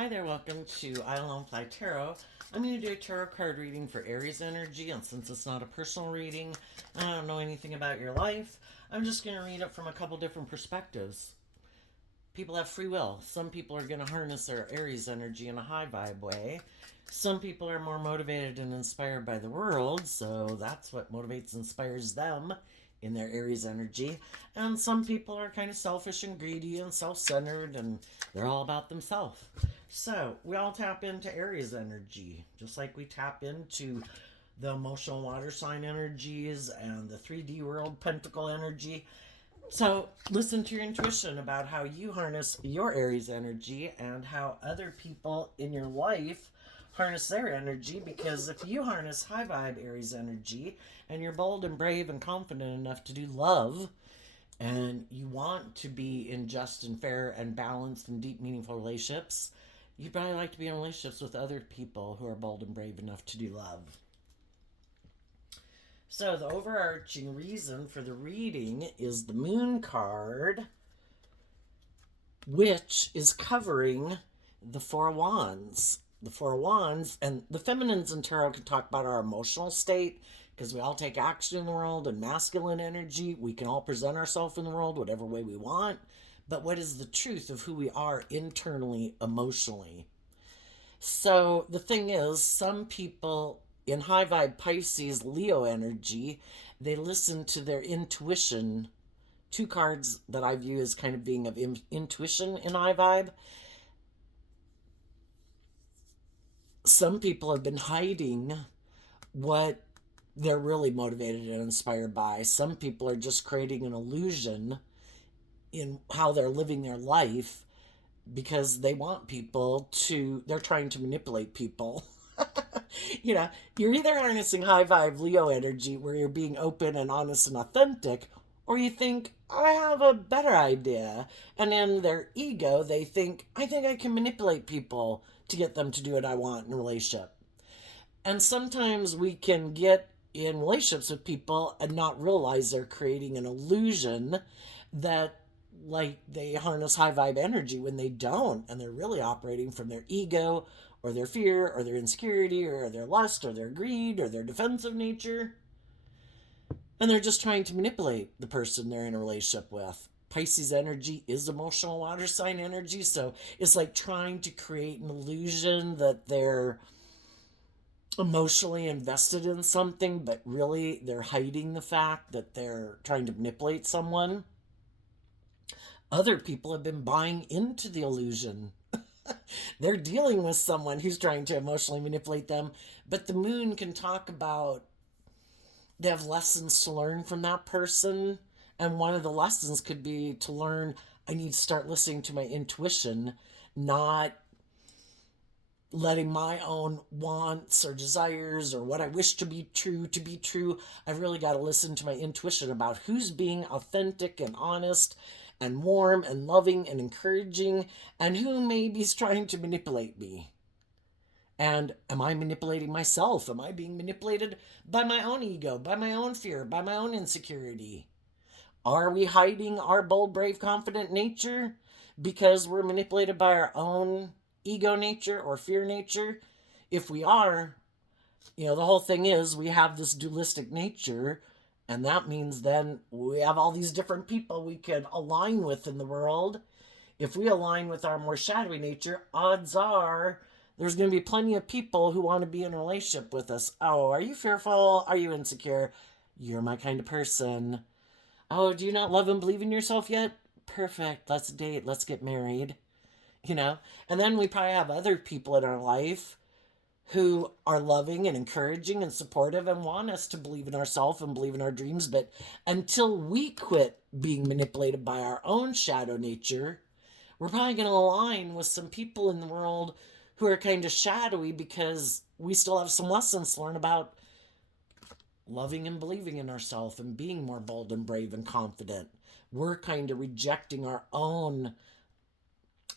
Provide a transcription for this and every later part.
Hi there, welcome to Isle on Fly Tarot. I'm going to do a tarot card reading for Aries energy, and since it's not a personal reading, I don't know anything about your life, I'm just going to read it from a couple different perspectives. People have free will. Some people are going to harness their Aries energy in a high vibe way. Some people are more motivated and inspired by the world, so that's what motivates and inspires them in their Aries energy. And some people are kind of selfish and greedy and self centered, and they're all about themselves. So we all tap into Aries energy, just like we tap into the emotional water sign energies and the 3D world pentacle energy. So listen to your intuition about how you harness your Aries energy and how other people in your life harness their energy, because if you harness high vibe Aries energy and you're bold and brave and confident enough to do love, and you want to be in just and fair and balanced and deep meaningful relationships, you'd probably like to be in relationships with other people who are bold and brave enough to do love. So the overarching reason for the reading is the Moon card, which is covering the Four of Wands. The Four of Wands, and the feminines in tarot can talk about our emotional state, because we all take action in the world, and masculine energy, we can all present ourselves in the world whatever way we want. But what is the truth of who we are internally, emotionally? So the thing is, some people in high vibe Pisces, Leo energy, they listen to their intuition. Two cards that I view as kind of being of intuition in high vibe. Some people have been hiding what they're really motivated and inspired by. Some people are just creating an illusion in how they're living their life because they want people to, they're trying to manipulate people. You're either harnessing high vibe Leo energy where you're being open and honest and authentic, or you think, I have a better idea. And in their ego, they think, I think I can manipulate people to get them to do what I want in a relationship. And sometimes we can get in relationships with people and not realize they're creating an illusion that, like, they harness high vibe energy when they don't, and they're really operating from their ego or their fear or their insecurity or their lust or their greed or their defensive nature, and they're just trying to manipulate the person they're in a relationship with. Pisces energy is emotional water sign energy, so it's like trying to create an illusion that they're emotionally invested in something, but really they're hiding the fact that they're trying to manipulate someone. Other people have been buying into the illusion. They're dealing with someone who's trying to emotionally manipulate them, but the moon can talk about they have lessons to learn from that person. And one of the lessons could be to learn, I need to start listening to my intuition, not letting my own wants or desires or what I wish to be true. I've really got to listen to my intuition about who's being authentic and honest and warm and loving and encouraging, and who maybe is trying to manipulate me. And am I manipulating myself? Am I being manipulated by my own ego, by my own fear, by my own insecurity? Are we hiding our bold, brave, confident nature because we're manipulated by our own ego nature or fear nature? If we are, the whole thing is we have this dualistic nature, and that means then we have all these different people we could align with in the world. If we align with our more shadowy nature, odds are there's going to be plenty of people who want to be in a relationship with us. Oh, are you fearful? Are you insecure? You're my kind of person. Oh, do you not love and believe in yourself yet? Perfect. Let's date. Let's get married. And then we probably have other people in our life who are loving and encouraging and supportive and want us to believe in ourselves and believe in our dreams. But until we quit being manipulated by our own shadow nature, we're probably going to align with some people in the world who are kind of shadowy, because we still have some lessons to learn about loving and believing in ourselves and being more bold and brave and confident. We're kind of rejecting our own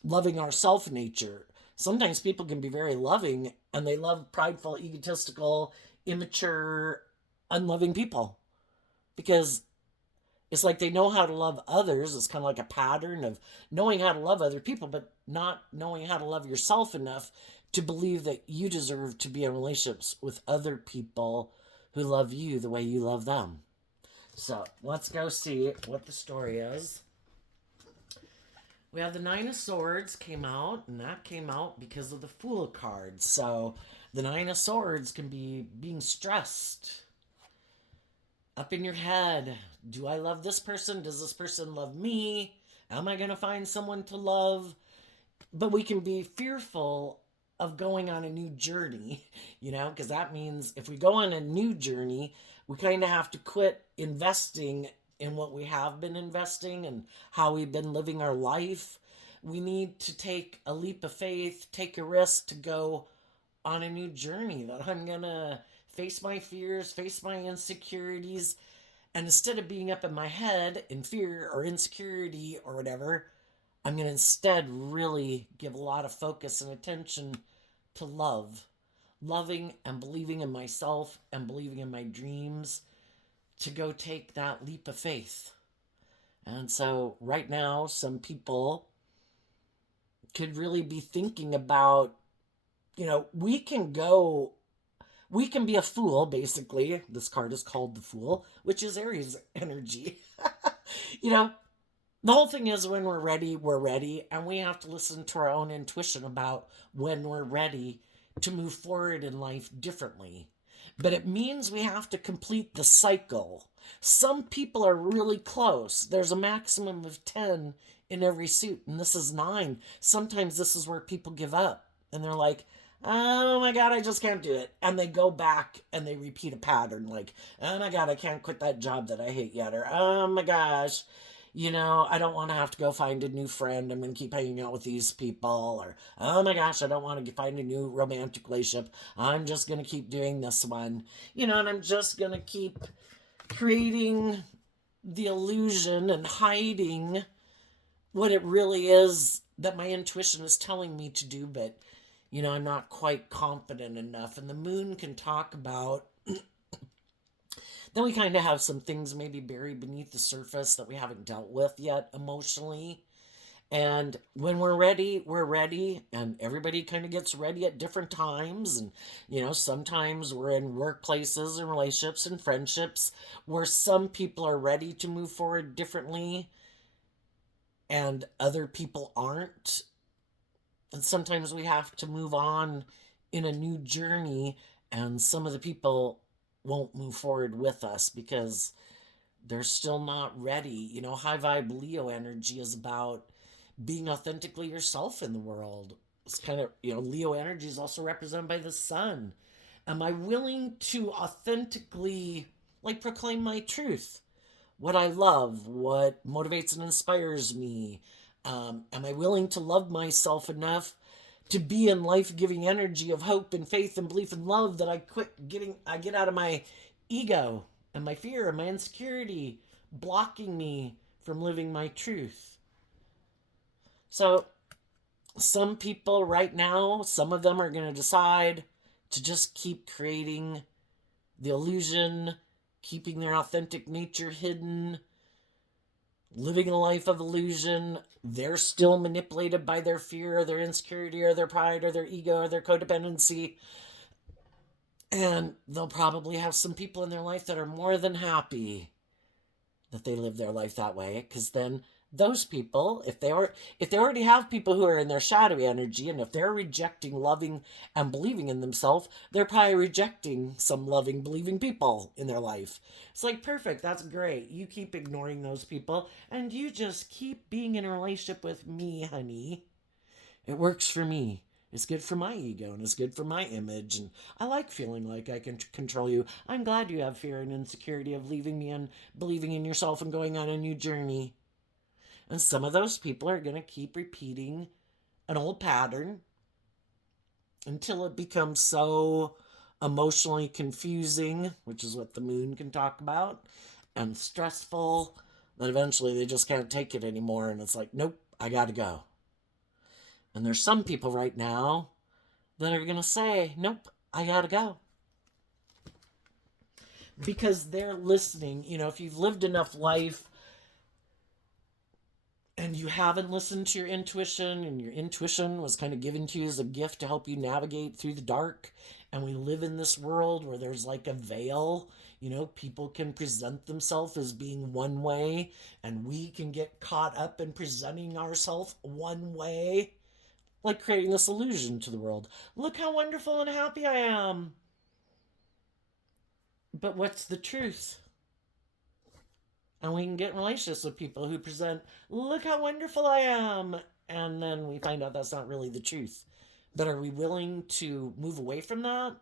loving ourself nature. Sometimes people can be very loving and they love prideful, egotistical, immature, unloving people, because It's like they know how to love others. It's kind of like a pattern of knowing how to love other people, but not knowing how to love yourself enough to believe that you deserve to be in relationships with other people who love you the way you love them. So let's go see what the story is. We have the Nine of Swords came out, and that came out because of the Fool card. So the Nine of Swords can be being stressed, up in your head. Do I love this person? Does this person love me? Am I going to find someone to love? But we can be fearful of going on a new journey, because that means if we go on a new journey, we kind of have to quit investing in what we have been investing and how we've been living our life. We need to take a leap of faith, take a risk to go on a new journey, that I'm going to face my fears, face my insecurities, and instead of being up in my head in fear or insecurity or whatever, I'm going to instead really give a lot of focus and attention to love. Loving and believing in myself and believing in my dreams to go take that leap of faith. And so, right now, some people could really be thinking about, we can be a fool, basically. This card is called the Fool, which is Aries energy. you know, the whole thing is when we're ready, and we have to listen to our own intuition about when we're ready to move forward in life differently. But it means we have to complete the cycle. Some people are really close. There's a maximum of 10 in every suit, and this is 9. Sometimes this is where people give up, and they're like, oh my God, I just can't do it. And they go back and they repeat a pattern like, oh my God, I can't quit that job that I hate yet. Or, oh my gosh, I don't want to have to go find a new friend. I'm going to keep hanging out with these people. Or, oh my gosh, I don't want to find a new romantic relationship. I'm just going to keep doing this one. And I'm just going to keep creating the illusion and hiding what it really is that my intuition is telling me to do. But I'm not quite confident enough. And the moon can talk about, then we kind of have some things maybe buried beneath the surface that we haven't dealt with yet emotionally. And when we're ready, we're ready. And everybody kind of gets ready at different times. And, sometimes we're in workplaces and relationships and friendships where some people are ready to move forward differently and other people aren't. And sometimes we have to move on in a new journey, and some of the people won't move forward with us because they're still not ready. High vibe Leo energy is about being authentically yourself in the world. It's kind of, Leo energy is also represented by the sun. Am I willing to authentically, proclaim my truth? What I love, what motivates and inspires me. Am I willing to love myself enough to be in life-giving energy of hope and faith and belief and love that I get out of my ego and my fear and my insecurity blocking me from living my truth? So some people right now, some of them are going to decide to just keep creating the illusion, keeping their authentic nature hidden, living a life of illusion. They're still manipulated by their fear or their insecurity or their pride or their ego or their codependency. And they'll probably have some people in their life that are more than happy that they live their life that way, because then those people, if they already have people who are in their shadowy energy, and if they're rejecting loving and believing in themselves, they're probably rejecting some loving, believing people in their life. It's like, perfect, that's great. You keep ignoring those people, and you just keep being in a relationship with me, honey. It works for me. It's good for my ego, and it's good for my image, and I like feeling like I can control you. I'm glad you have fear and insecurity of leaving me and believing in yourself and going on a new journey. And some of those people are going to keep repeating an old pattern until it becomes so emotionally confusing, which is what the moon can talk about, and stressful, that eventually they just can't take it anymore. And it's like, nope, I got to go. And there's some people right now that are going to say, nope, I got to go. Because they're listening. If you've lived enough life and you haven't listened to your intuition, and your intuition was kind of given to you as a gift to help you navigate through the dark. And we live in this world where there's like a veil. People can present themselves as being one way, and we can get caught up in presenting ourselves one way, like creating this illusion to the world. Look how wonderful and happy I am. But what's the truth? And we can get in relationships with people who present, look how wonderful I am. And then we find out that's not really the truth. But are we willing to move away from that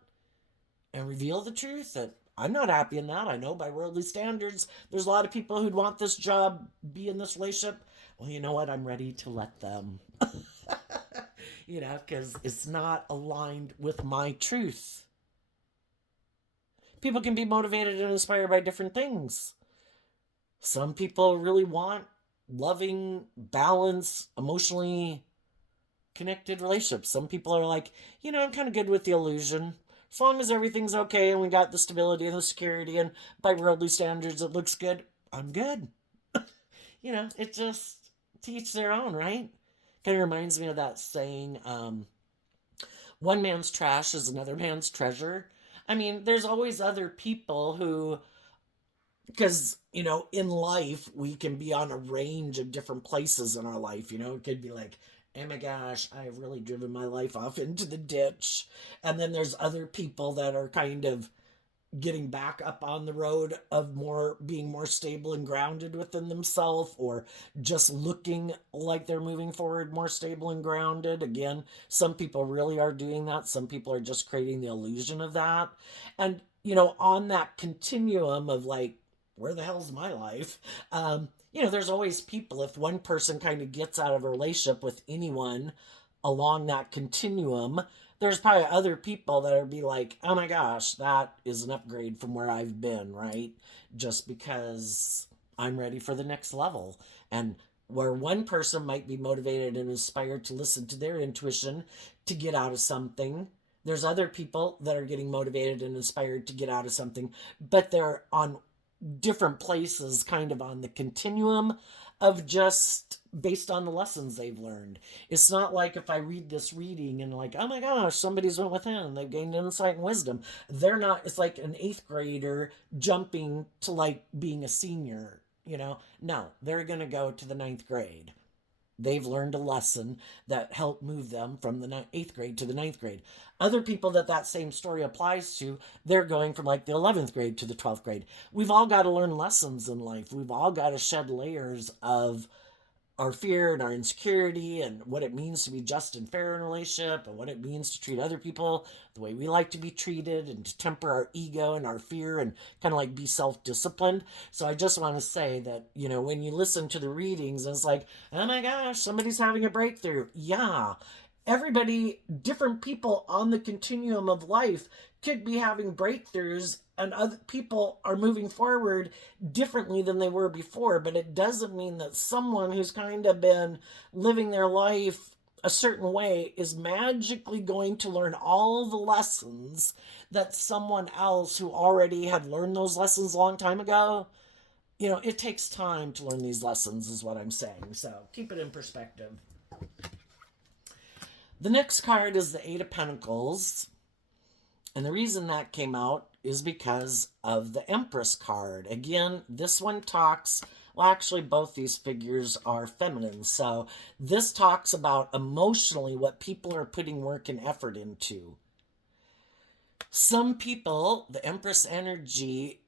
and reveal the truth that I'm not happy in that? I know by worldly standards, there's a lot of people who'd want this job, be in this relationship. Well, you know what? I'm ready to let them. Because it's not aligned with my truth. People can be motivated and inspired by different things. Some people really want loving, balanced, emotionally connected relationships. Some people are like, I'm kind of good with the illusion. As long as everything's okay and we got the stability and the security and by worldly standards it looks good, I'm good. It just to each their own, right? Kind of reminds me of that saying, one man's trash is another man's treasure. I mean, there's always other people who, because in life we can be on a range of different places in our life. It could be like, oh my gosh, I've really driven my life off into the ditch. And then there's other people that are kind of getting back up on the road of being more stable and grounded within themselves, or just looking like they're moving forward more stable and grounded. Again, some people really are doing that. Some people are just creating the illusion of that. And on that continuum of like, where the hell's my life? There's always people. If one person kind of gets out of a relationship with anyone along that continuum, there's probably other people that would be like, oh my gosh, that is an upgrade from where I've been, right? Just because I'm ready for the next level. And where one person might be motivated and inspired to listen to their intuition to get out of something, there's other people that are getting motivated and inspired to get out of something, but they're on different places, kind of on the continuum of just based on the lessons they've learned. It's not like if I read this reading and like, oh my gosh, somebody's went within, they've gained insight and wisdom. They're not, it's like an eighth grader jumping to like being a senior, No, they're going to go to the ninth grade. They've learned a lesson that helped move them from the eighth grade to the ninth grade. Other people that same story applies to, they're going from like the 11th grade to the 12th grade. We've all got to learn lessons in life. We've all got to shed layers of our fear and our insecurity and what it means to be just and fair in a relationship, and what it means to treat other people the way we like to be treated, and to temper our ego and our fear and kind of like be self-disciplined. So I just want to say that, when you listen to the readings and it's like, oh my gosh, somebody's having a breakthrough. Yeah, everybody, different people on the continuum of life could be having breakthroughs, and other people are moving forward differently than they were before. But it doesn't mean that someone who's kind of been living their life a certain way is magically going to learn all the lessons that someone else who already had learned those lessons a long time ago. It takes time to learn these lessons, is what I'm saying. So keep it in perspective. The next card is the Eight of Pentacles. And the reason that came out is because of the Empress card. Again, this one talks, well, actually, both these figures are feminine. So this talks about emotionally what people are putting work and effort into. Some people, the Empress energy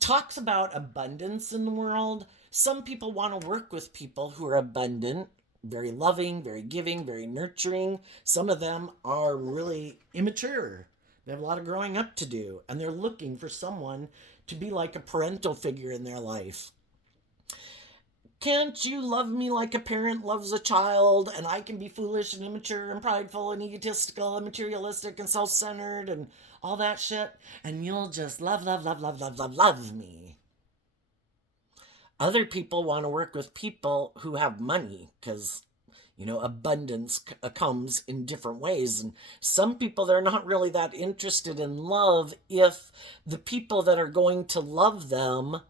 talks about abundance in the world. Some people want to work with people who are abundant, very loving, very giving, very nurturing. Some of them are really immature. They have a lot of growing up to do, and they're looking for someone to be like a parental figure in their life. Can't you love me like a parent loves a child, and I can be foolish and immature and prideful and egotistical and materialistic and self-centered and all that shit, and you'll just love, love, love, love, love, love, love me. Other people want to work with people who have money, because abundance comes in different ways. And some people, they're not really that interested in love if the people that are going to love them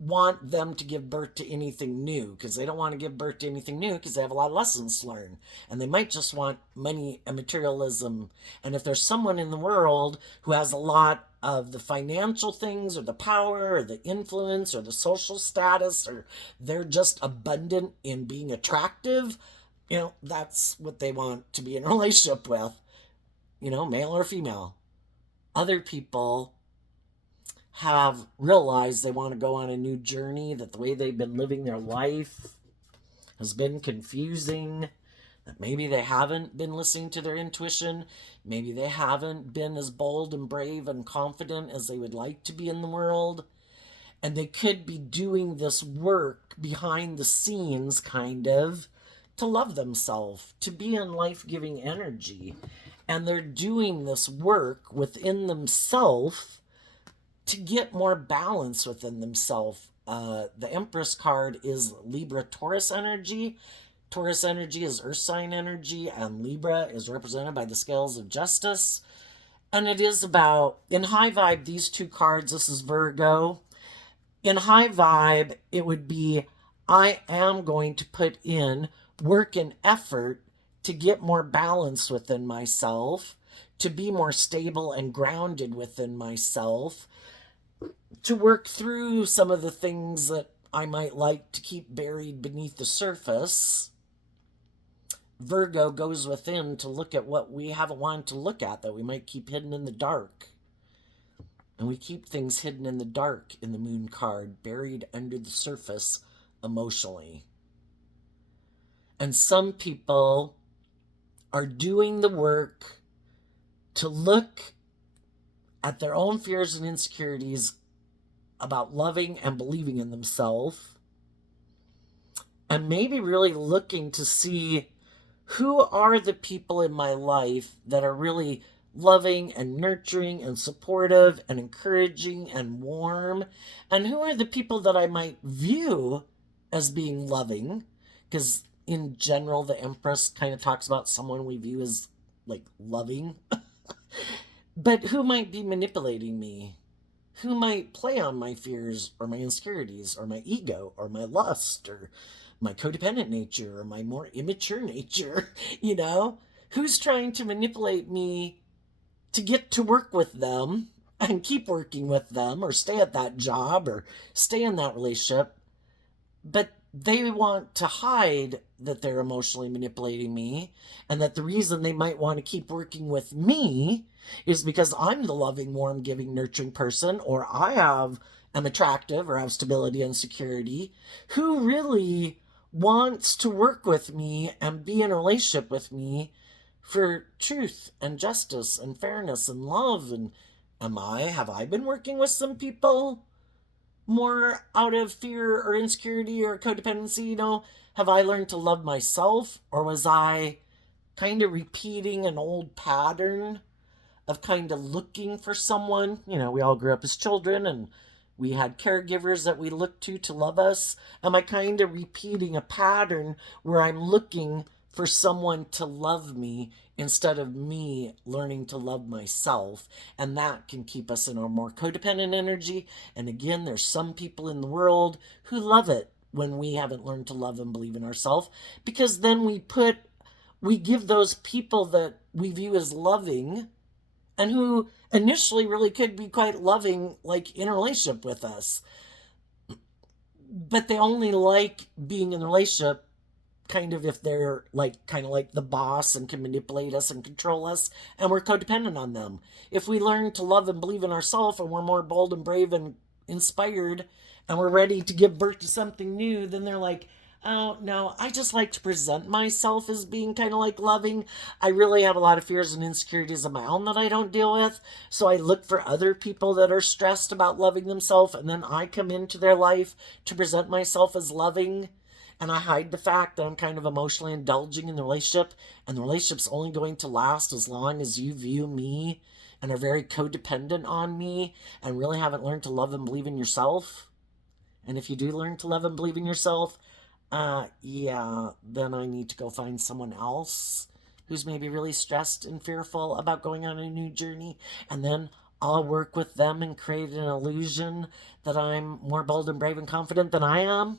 want them to give birth to anything new, because they don't want to give birth to anything new because they have a lot of lessons to learn, and they might just want money and materialism. And if there's someone in the world who has a lot of the financial things or the power or the influence or the social status, or they're just abundant in being attractive, that's what they want to be in a relationship with, male or female. Other people have realized they want to go on a new journey, that the way they've been living their life has been confusing, that maybe they haven't been listening to their intuition, maybe they haven't been as bold and brave and confident as they would like to be in the world, and they could be doing this work behind the scenes, kind of, to love themselves, to be in life-giving energy. And they're doing this work within themselves to get more balance within themselves. The Empress card is Libra Taurus energy. Taurus energy is Earth sign energy, and Libra is represented by the scales of justice. And it is about, in high vibe, these two cards, this is Virgo. In high vibe, it would be, I am going to put in work and effort to get more balance within myself, to be more stable and grounded within myself, to work through some of the things that I might like to keep buried beneath the surface. Virgo goes within to look at what we haven't wanted to look at, that we might keep hidden in the dark. And we keep things hidden in the dark in the Moon card, buried under the surface emotionally. And some people are doing the work to look at their own fears and insecurities about loving and believing in themselves, and maybe really looking to see who are the people in my life that are really loving and nurturing and supportive and encouraging and warm, and who are the people that I might view as being loving, because in general the Empress kind of talks about someone we view as like loving, but who might be manipulating me, who might play on my fears or my insecurities or my ego or my lust or my codependent nature or my more immature nature, who's trying to manipulate me to get to work with them and keep working with them, or stay at that job or stay in that relationship, but they want to hide that they're emotionally manipulating me, and that the reason they might want to keep working with me is because I'm the loving, warm, giving, nurturing person, or am attractive or have stability and security. Who really wants to work with me and be in a relationship with me for truth and justice and fairness and love? And have I been working with some people more out of fear or insecurity or codependency? Have I learned to love myself, or was I kind of repeating an old pattern of kind of looking for someone? We all grew up as children and we had caregivers that we looked to love us. Am I kind of repeating a pattern where I'm looking for someone to love me instead of me learning to love myself? And that can keep us in a more codependent energy. And again, there's some people in the world who love it when we haven't learned to love and believe in ourselves, because then we give those people that we view as loving, and who initially really could be quite loving, like in a relationship with us, but they only like being in a relationship kind of if they're kind of like the boss and can manipulate us and control us, and we're codependent on them. If we learn to love and believe in ourselves, and we're more bold and brave and inspired, and we're ready to give birth to something new, then they're like, oh no, I just like to present myself as being kind of like loving. I really have a lot of fears and insecurities of my own that I don't deal with, so I look for other people that are stressed about loving themselves, and then I come into their life to present myself as loving, and I hide the fact that I'm kind of emotionally indulging in the relationship, and the relationship's only going to last as long as you view me and are very codependent on me and really haven't learned to love and believe in yourself. And if you do learn to love and believe in yourself, then I need to go find someone else who's maybe really stressed and fearful about going on a new journey. And then I'll work with them and create an illusion that I'm more bold and brave and confident than I am,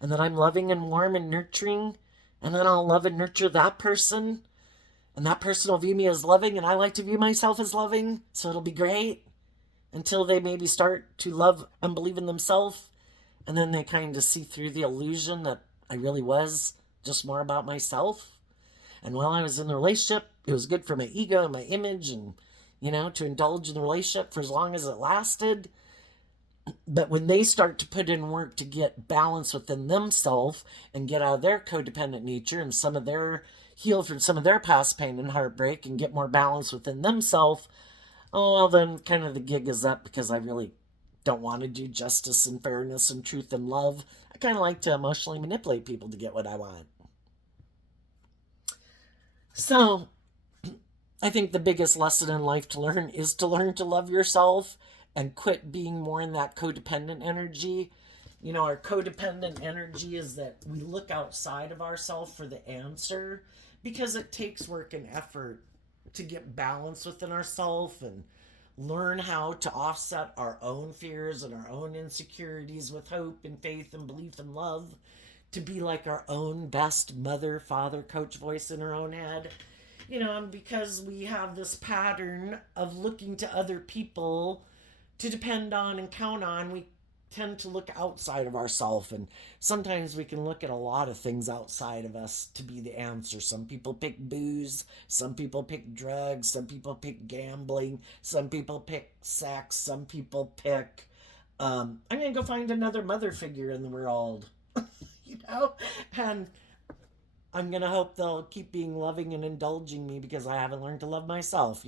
and that I'm loving and warm and nurturing. And then I'll love and nurture that person, and that person will view me as loving, and I like to view myself as loving. So it'll be great until they maybe start to love and believe in themselves, and then they kind of see through the illusion that I really was just more about myself. And while I was in the relationship, it was good for my ego and my image, and to indulge in the relationship for as long as it lasted. But when they start to put in work to get balance within themselves and get out of their codependent nature and some of their heal from some of their past pain and heartbreak and get more balance within themselves, oh, well, then kind of the gig is up, because I really don't want to do justice and fairness and truth and love. I kind of like to emotionally manipulate people to get what I want. So I think the biggest lesson in life to learn is to learn to love yourself and quit being more in that codependent energy. Our codependent energy is that we look outside of ourselves for the answer, because it takes work and effort to get balance within ourselves and learn how to offset our own fears and our own insecurities with hope and faith and belief and love, to be like our own best mother, father, coach voice in our own head. And because we have this pattern of looking to other people to depend on and count on, we tend to look outside of ourselves. And sometimes we can look at a lot of things outside of us to be the answer. Some people pick booze, some people pick drugs, some people pick gambling, some people pick sex, some people pick I'm gonna go find another mother figure in the world. you know and I'm gonna hope they'll keep being loving and indulging me, because I haven't learned to love myself.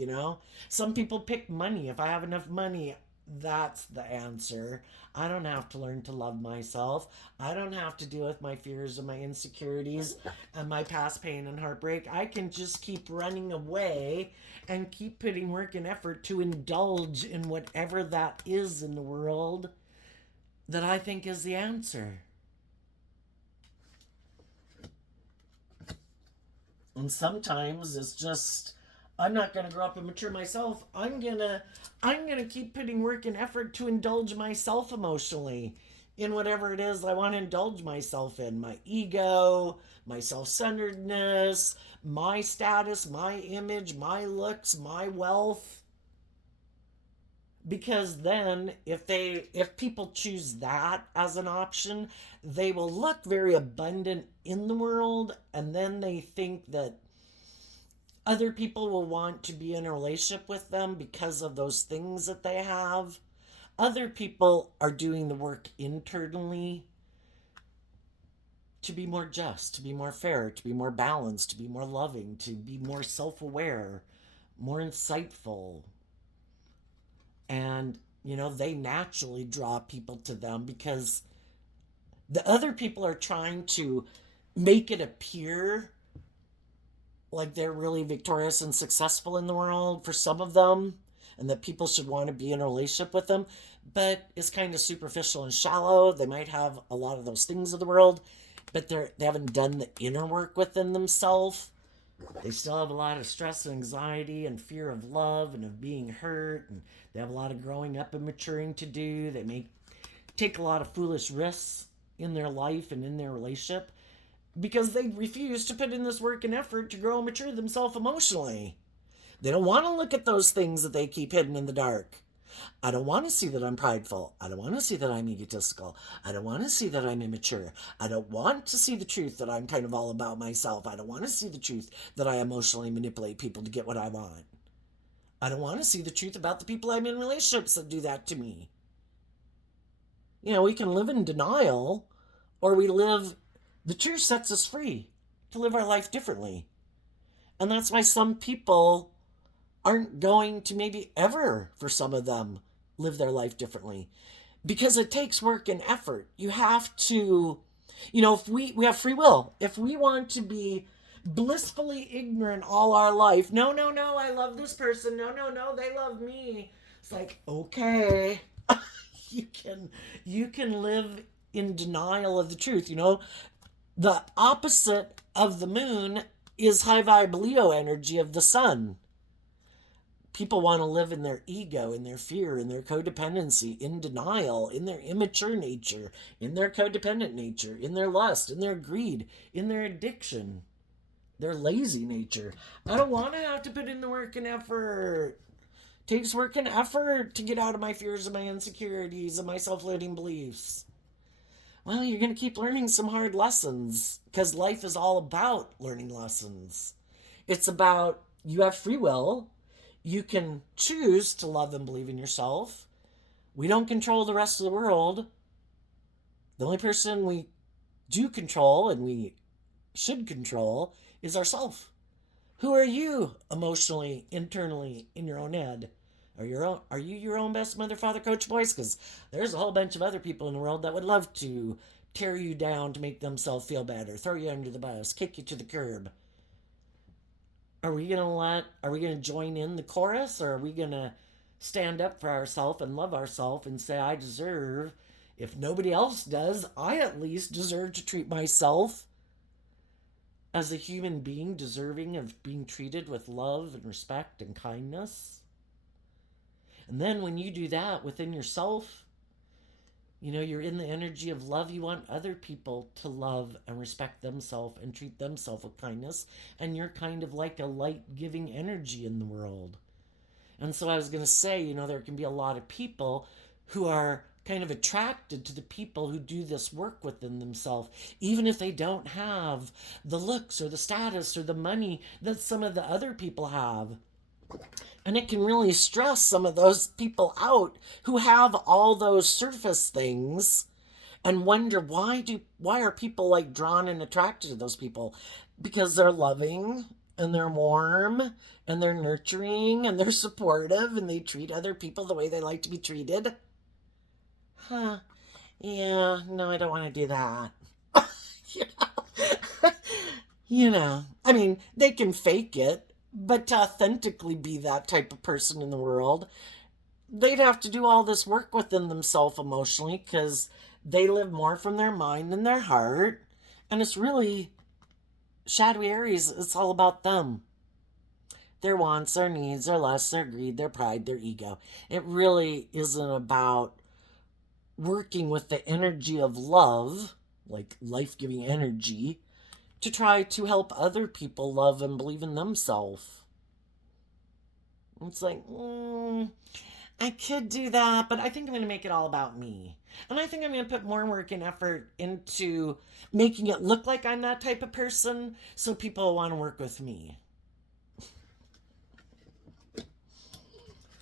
Some people pick money. If I have enough money, that's the answer. I don't have to learn to love myself. I don't have to deal with my fears and my insecurities and my past pain and heartbreak. I can just keep running away and keep putting work and effort to indulge in whatever that is in the world that I think is the answer. And sometimes it's just, I'm not going to grow up and mature myself. I'm going to keep putting work and effort to indulge myself emotionally in whatever it is I want to indulge myself in. My ego, my self-centeredness, my status, my image, my looks, my wealth. Because then if people choose that as an option, they will look very abundant in the world, and then they think that other people will want to be in a relationship with them because of those things that they have. Other people are doing the work internally to be more just, to be more fair, to be more balanced, to be more loving, to be more self-aware, more insightful. And they naturally draw people to them, because the other people are trying to make it appear like they're really victorious and successful in the world for some of them, and that people should want to be in a relationship with them. But it's kind of superficial and shallow. They might have a lot of those things of the world, but they haven't done the inner work within themselves. They still have a lot of stress and anxiety and fear of love and of being hurt, and they have a lot of growing up and maturing to do. They may take a lot of foolish risks in their life and in their relationship, because they refuse to put in this work and effort to grow and mature themselves emotionally. They don't want to look at those things that they keep hidden in the dark. I don't want to see that I'm prideful. I don't want to see that I'm egotistical. I don't want to see that I'm immature. I don't want to see the truth that I'm kind of all about myself. I don't want to see the truth that I emotionally manipulate people to get what I want. I don't want to see the truth about the people I'm in relationships that do that to me. We can live in denial, or the truth sets us free to live our life differently. And that's why some people aren't going to, maybe ever for some of them, live their life differently, because it takes work and effort. You have to, if we have free will. If we want to be blissfully ignorant all our life, no, I love this person, no, they love me, it's like, okay, you can live in denial of the truth. The opposite of the moon is high vibe Leo energy of the sun. People want to live in their ego, in their fear, in their codependency, in denial, in their immature nature, in their codependent nature, in their lust, in their greed, in their addiction, their lazy nature. I don't want to have to put in the work and effort. It takes work and effort to get out of my fears and my insecurities and my self-limiting beliefs. Well, you're going to keep learning some hard lessons because life is all about learning lessons. It's about you have free will. You can choose to love and believe in yourself. We don't control the rest of the world. The only person we do control and we should control is ourself. Who are you emotionally, internally, in your own head? Are you your own best mother, father, coach, boys? Because there's a whole bunch of other people in the world that would love to tear you down to make themselves feel better, throw you under the bus, kick you to the curb. Are we gonna join in the chorus, or are we gonna stand up for ourselves and love ourselves and say, I deserve, if nobody else does, I at least deserve to treat myself as a human being deserving of being treated with love and respect and kindness? And then when you do that within yourself, you're in the energy of love. You want other people to love and respect themselves and treat themselves with kindness. And you're kind of like a light giving energy in the world. And so I was going to say, there can be a lot of people who are kind of attracted to the people who do this work within themselves, even if they don't have the looks or the status or the money that some of the other people have. And it can really stress some of those people out who have all those surface things and wonder why are people like drawn and attracted to those people? Because they're loving and they're warm and they're nurturing and they're supportive and they treat other people the way they like to be treated. Huh. Yeah, no, I don't want to do that. you know? I mean, they can fake it, but to authentically be that type of person in the world, they'd have to do all this work within themselves emotionally because they live more from their mind than their heart. And it's really shadowy Aries. It's all about them. Their wants, their needs, their lusts, their greed, their pride, their ego. It really isn't about working with the energy of love, like life-giving energy, to try to help other people love and believe in themselves. It's like, I could do that, but I think I'm going to make it all about me. And I think I'm going to put more work and effort into making it look like I'm that type of person so people want to work with me.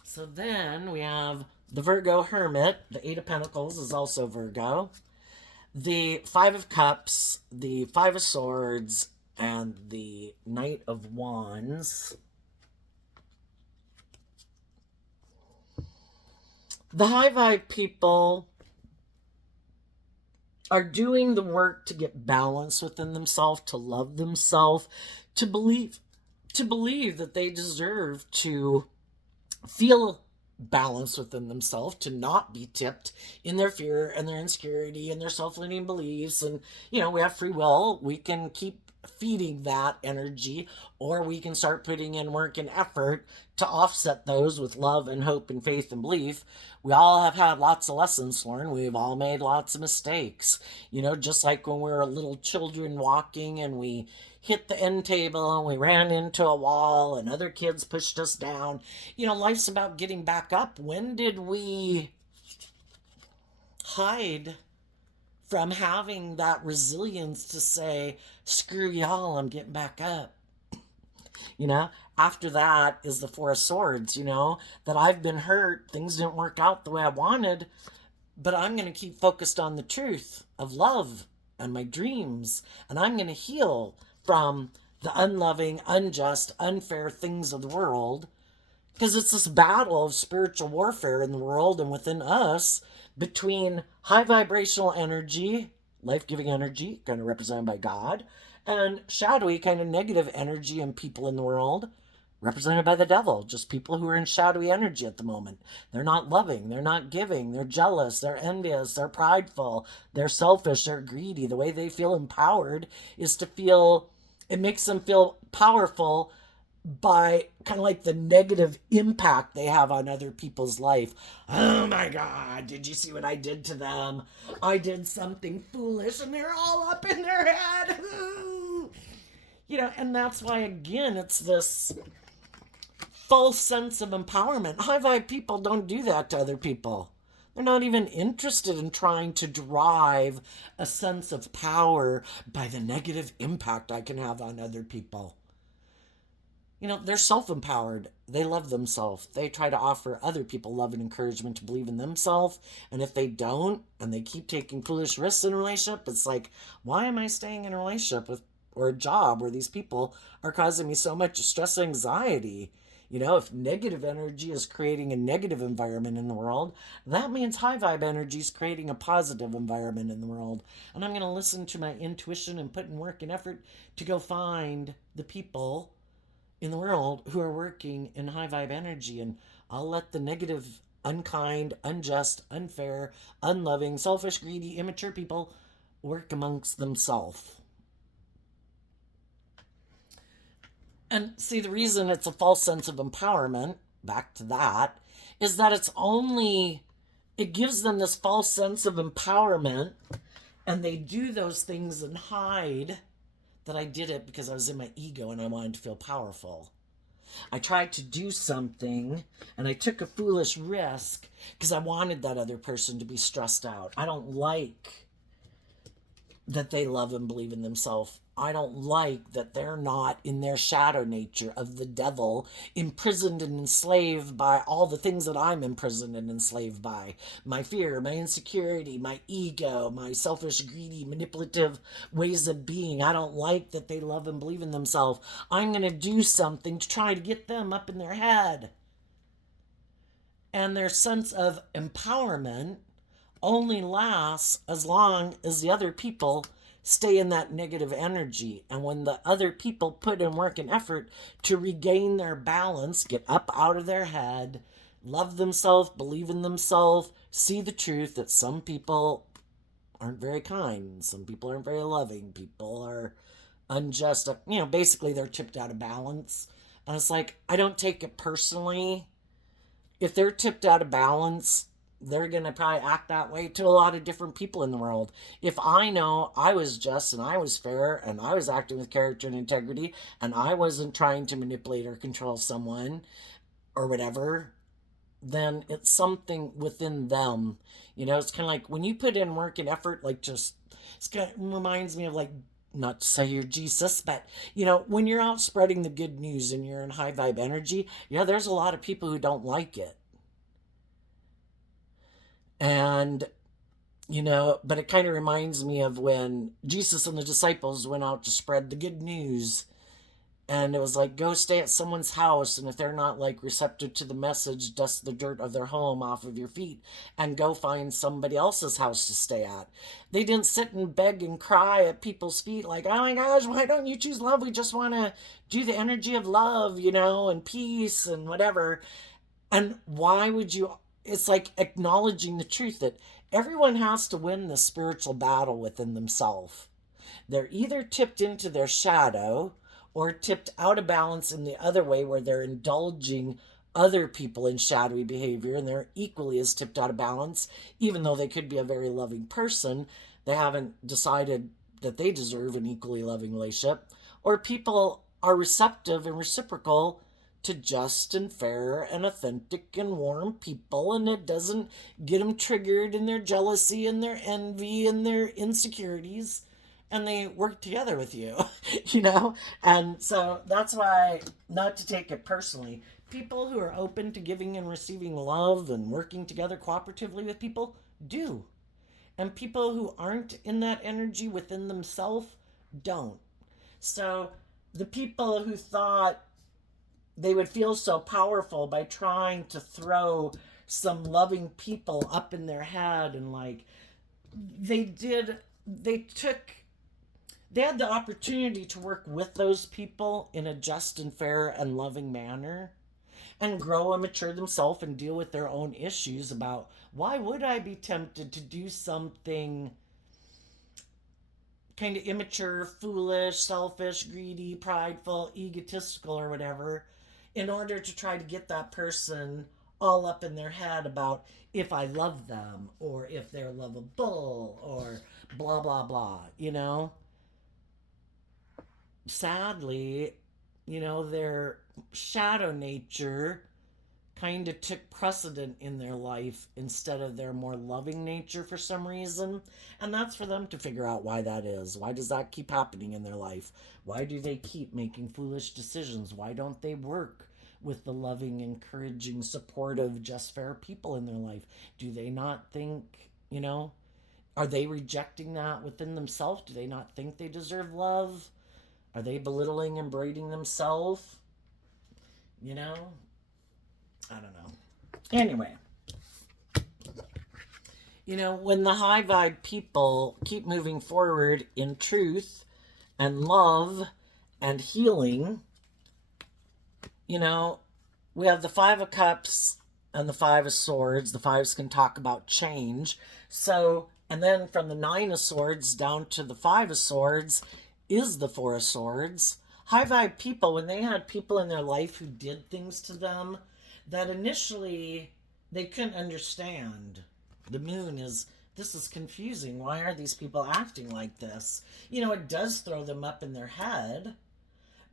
So then we have the Virgo Hermit. The Eight of Pentacles is also Virgo. The Five of Cups, the Five of Swords, and the Knight of Wands. The high vibe people are doing the work to get balance within themselves, to love themselves, to believe that they deserve to feel balance within themselves, to not be tipped in their fear and their insecurity and their self-limiting beliefs. And we have free will. We can keep feeding that energy, or we can start putting in work and effort to offset those with love and hope and faith and belief. We all have had lots of lessons learned. We've all made lots of mistakes, just like when we were little children walking and we hit the end table and we ran into a wall and other kids pushed us down. Life's about getting back up. When did we hide from having that resilience to say, screw y'all, I'm getting back up? After that is the Four of Swords, that I've been hurt, things didn't work out the way I wanted, but I'm going to keep focused on the truth of love and my dreams, and I'm going to heal from the unloving, unjust, unfair things of the world, because it's this battle of spiritual warfare in the world and within us between high vibrational energy, life-giving energy, kind of represented by God, and shadowy kind of negative energy and people in the world, represented by the devil, just people who are in shadowy energy at the moment. They're not loving, they're not giving, they're jealous, they're envious, they're prideful, they're selfish, they're greedy. The way they feel empowered is to feel, it makes them feel powerful by kind of like the negative impact they have on other people's life. Oh my God, did you see what I did to them? I did something foolish and they're all up in their head. And that's why, again, it's this false sense of empowerment. High vibe people don't do that to other people. They're not even interested in trying to drive a sense of power by the negative impact I can have on other people. They're self empowered. They love themselves. They try to offer other people love and encouragement to believe in themselves. And if they don't, and they keep taking foolish risks in a relationship, it's like, why am I staying in a relationship with or a job where these people are causing me so much stress and anxiety? If negative energy is creating a negative environment in the world, that means high vibe energy is creating a positive environment in the world. And I'm going to listen to my intuition and put in work and effort to go find the people in the world who are working in high vibe energy, and I'll let the negative, unkind, unjust, unfair, unloving, selfish, greedy, immature people work amongst themselves. And see, the reason it's a false sense of empowerment, back to that, is that it gives them this false sense of empowerment, and they do those things and hide that I did it because I was in my ego and I wanted to feel powerful. I tried to do something and I took a foolish risk because I wanted that other person to be stressed out. I don't like that they love and believe in themselves. I don't like that they're not in their shadow nature of the devil, imprisoned and enslaved by all the things that I'm imprisoned and enslaved by. My fear, my insecurity, my ego, my selfish, greedy, manipulative ways of being. I don't like that they love and believe in themselves. I'm going to do something to try to get them up in their head. And their sense of empowerment only lasts as long as the other people stay in that negative energy. And when the other people put in work and effort to regain their balance, get up out of their head, love themselves, believe in themselves, see the truth that some people aren't very kind, some people aren't very loving, people are unjust, basically they're tipped out of balance. And it's like, I don't take it personally. If they're tipped out of balance, they're going to probably act that way to a lot of different people in the world. If I know I was just and I was fair and I was acting with character and integrity and I wasn't trying to manipulate or control someone or whatever, then it's something within them. It's kind of like when you put in work and effort, like it reminds me of like, not to say you're Jesus, but when you're out spreading the good news and you're in high vibe energy, there's a lot of people who don't like it. And but it kind of reminds me of when Jesus and the disciples went out to spread the good news. And it was like, go stay at someone's house, and if they're not like receptive to the message, dust the dirt of their home off of your feet and go find somebody else's house to stay at. They didn't sit and beg and cry at people's feet like, oh my gosh, why don't you choose love? We just want to do the energy of love, and peace and whatever. And why would you? It's like acknowledging the truth that everyone has to win the spiritual battle within themselves. They're either tipped into their shadow or tipped out of balance in the other way where they're indulging other people in shadowy behavior and they're equally as tipped out of balance, even though they could be a very loving person. They haven't decided that they deserve an equally loving relationship. Or people are receptive and reciprocal to just and fair and authentic and warm people, and it doesn't get them triggered in their jealousy and their envy and their insecurities, and they work together with you. And so that's why, not to take it personally, people who are open to giving and receiving love and working together cooperatively with people do, and people who aren't in that energy within themselves don't. So the people who thought they would feel so powerful by trying to throw some loving people up in their head, and like they had the opportunity to work with those people in a just and fair and loving manner and grow and mature themselves and deal with their own issues about, why would I be tempted to do something kind of immature, foolish, selfish, greedy, prideful, egotistical, or whatever, in order to try to get that person all up in their head about if I love them or if they're lovable or blah, blah, blah, you know? Sadly, their shadow nature kind of took precedent in their life instead of their more loving nature for some reason. And that's for them to figure out why that is. Why does that keep happening in their life? Why do they keep making foolish decisions? Why don't they work with the loving, encouraging, supportive, just fair people in their life? Do they not think, are they rejecting that within themselves? Do they not think they deserve love? Are they belittling and berating themselves? You know, I don't know. Anyway, when the high vibe people keep moving forward in truth and love and healing, we have the Five of Cups and the Five of Swords. The fives can talk about change. So, and then from the Nine of Swords down to the Five of Swords is the Four of Swords. High vibe people, when they had people in their life who did things to them that initially they couldn't understand. The moon is, this is confusing. Why are these people acting like this? It does throw them up in their head,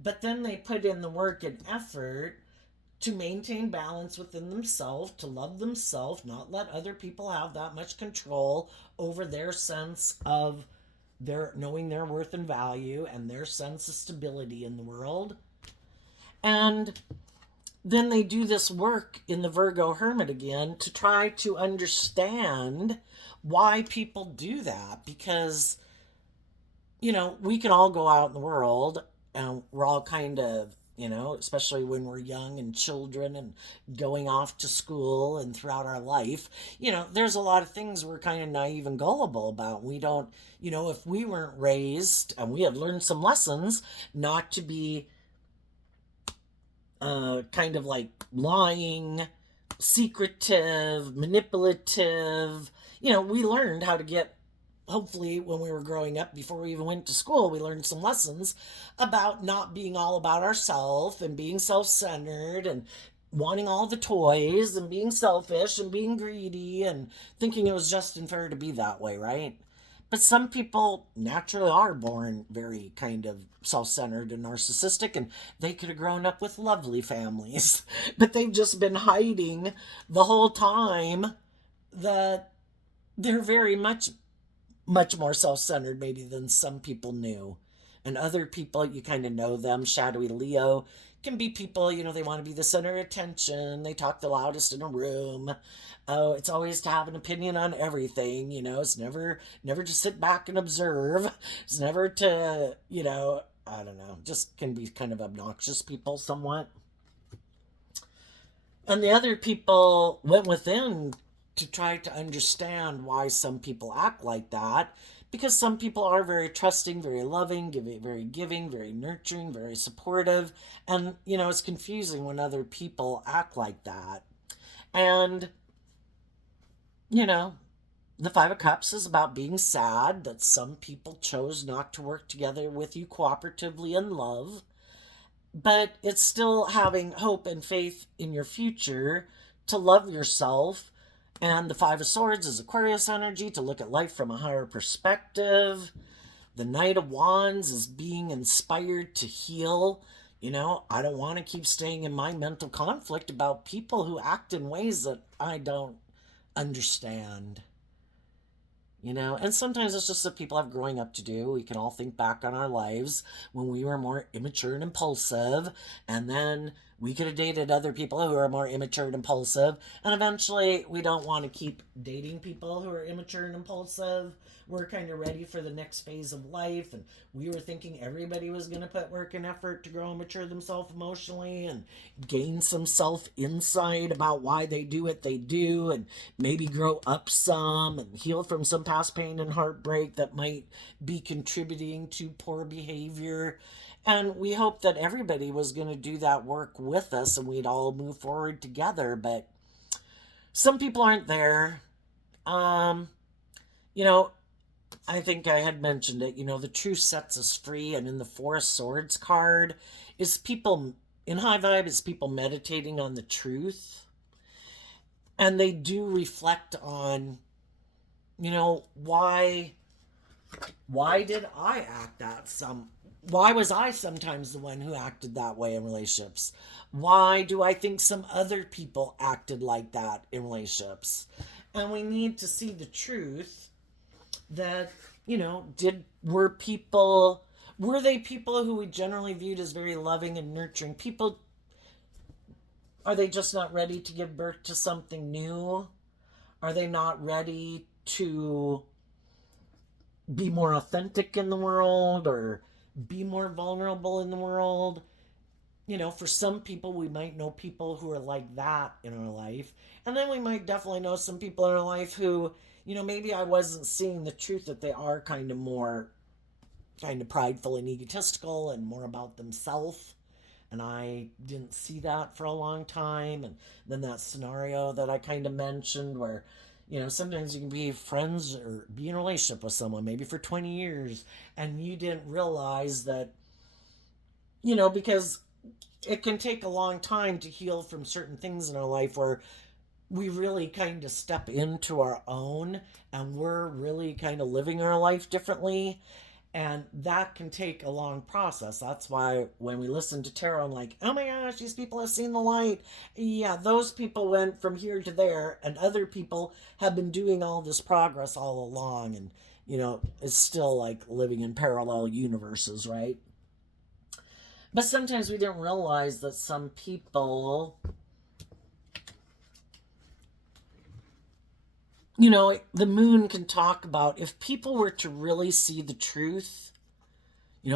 but then they put in the work and effort to maintain balance within themselves, to love themselves, not let other people have that much control over their sense of their knowing their worth and value and their sense of stability in the world. And then they do this work in the Virgo Hermit again to try to understand why people do that. Because, we can all go out in the world and we're all kind of, especially when we're young and children and going off to school and throughout our life, there's a lot of things we're kind of naive and gullible about. We don't, if we weren't raised and we had learned some lessons not to be kind of like lying, secretive, manipulative. We learned how to get, hopefully, when we were growing up, before we even went to school, we learned some lessons about not being all about ourselves and being self centered and wanting all the toys and being selfish and being greedy and thinking it was just and fair to be that way, right? But some people naturally are born very kind of self centered and narcissistic, and they could have grown up with lovely families. But they've just been hiding the whole time that they're very much more self centered, maybe, than some people knew. And other people, you kind of know them. Shadowy Leo can be people, they want to be the center of attention. They talk the loudest in a room. Oh, it's always to have an opinion on everything. It's never to sit back and observe. It's never to, I don't know, just can be kind of obnoxious people somewhat. And the other people went within to try to understand why some people act like that, because some people are very trusting, very loving, very giving, very nurturing, very supportive, and it's confusing when other people act like that. And the Five of Cups is about being sad that some people chose not to work together with you cooperatively in love, but it's still having hope and faith in your future to love yourself. And the Five of Swords is Aquarius energy, to look at life from a higher perspective. The Knight of Wands is being inspired to heal. I don't want to keep staying in my mental conflict about people who act in ways that I don't understand. And sometimes it's just that people have growing up to do. We can all think back on our lives when we were more immature and impulsive, and then we could have dated other people who are more immature and impulsive, and eventually we don't want to keep dating people who are immature and impulsive. We're kind of ready for the next phase of life, and we were thinking everybody was going to put work and effort to grow and mature themselves emotionally and gain some self insight about why they do what they do, and maybe grow up some and heal from some past pain and heartbreak that might be contributing to poor behavior. And we hoped that everybody was going to do that work with us and we'd all move forward together. But some people aren't there. Um, you know, I think I had mentioned it, the truth sets us free. And in the Four of Swords card, is people, in high vibe, is people meditating on the truth. And they do reflect on, why did I act that why was I sometimes the one who acted that way in relationships? Why do I think some other people acted like that in relationships? And we need to see the truth that, were they people who we generally viewed as very loving and nurturing people? Are they just not ready to give birth to something new? Are they not ready to be more authentic in the world or be more vulnerable in the world? For some people, we might know people who are like that in our life. And then we might definitely know some people in our life who, maybe I wasn't seeing the truth that they are kind of more kind of prideful and egotistical and more about themselves. And I didn't see that for a long time. And then that scenario that I kind of mentioned where, sometimes you can be friends or be in a relationship with someone maybe for 20 years and you didn't realize that, because it can take a long time to heal from certain things in our life where we really kind of step into our own and we're really kind of living our life differently. And that can take a long process. That's why when we listen to tarot, I'm like, oh my gosh, these people have seen the light. Yeah, those people went from here to there, and other people have been doing all this progress all along. And, it's still like living in parallel universes, right? But sometimes we didn't realize that some people, the moon can talk about if people were to really see the truth,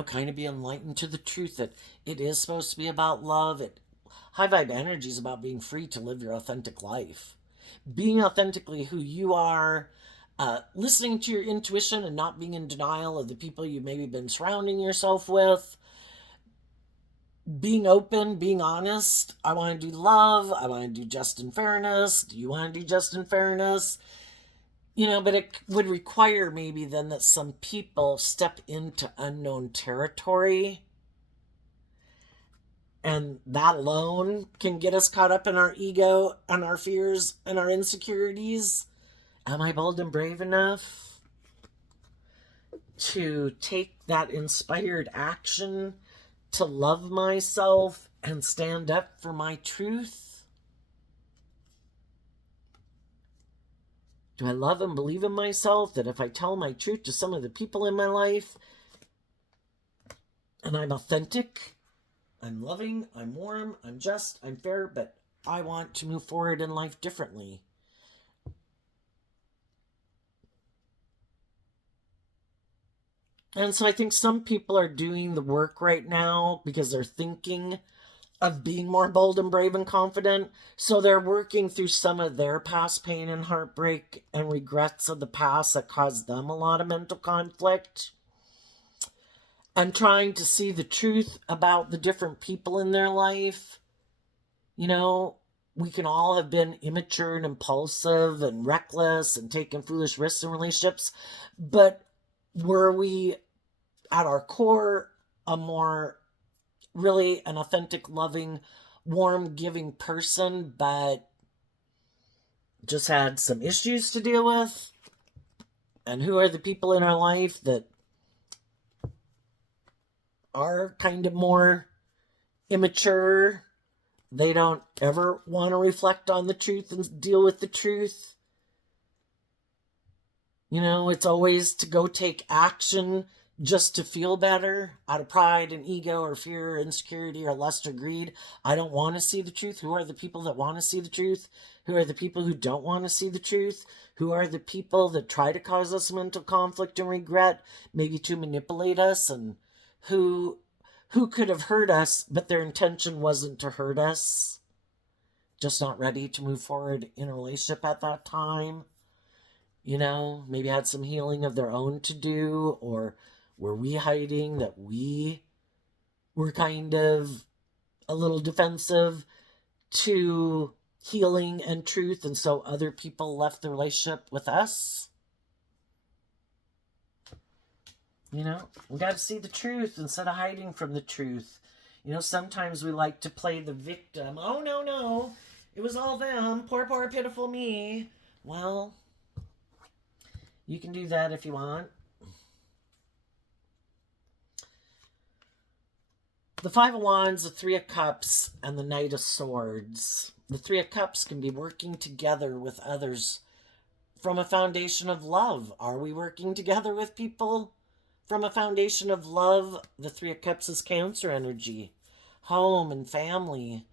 kind of be enlightened to the truth that it is supposed to be about love. High vibe energy is about being free to live your authentic life, being authentically who you are, listening to your intuition and not being in denial of the people you maybe been surrounding yourself with, being open, being honest. I want to do love. I want to do just and fairness. Do you want to do just and fairness? But it would require maybe then that some people step into unknown territory. And that alone can get us caught up in our ego and our fears and our insecurities. Am I bold and brave enough to take that inspired action to love myself and stand up for my truth? Do I love and believe in myself that if I tell my truth to some of the people in my life and I'm authentic, I'm loving, I'm warm, I'm just, I'm fair, but I want to move forward in life differently? And so I think some people are doing the work right now because they're thinking of being more bold and brave and confident. So they're working through some of their past pain and heartbreak and regrets of the past that caused them a lot of mental conflict and trying to see the truth about the different people in their life. We can all have been immature and impulsive and reckless and taken foolish risks in relationships, but were we at our core a more really an authentic, loving, warm, giving person, but just had some issues to deal with? And who are the people in our life that are kind of more immature? They don't ever want to reflect on the truth and deal with the truth. It's always to go take action just to feel better out of pride and ego or fear or insecurity or lust or greed. I don't want to see the truth. Who are the people that want to see the truth? Who are the people who don't want to see the truth? Who are the people that try to cause us mental conflict and regret, maybe to manipulate us? And who could have hurt us, but their intention wasn't to hurt us? Just not ready to move forward in a relationship at that time? Maybe had some healing of their own to do, or were we hiding that we were kind of a little defensive to healing and truth, and so other people left the relationship with us? You know, we got to see the truth instead of hiding from the truth. You know, sometimes we like to play the victim. Oh, no, no. It was all them. Poor, poor, pitiful me. Well, you can do that if you want. The Five of Wands, the Three of Cups, and the Knight of Swords. The Three of Cups can be working together with others from a foundation of love. Are we working together with people from a foundation of love? The Three of Cups is Cancer energy, home and family.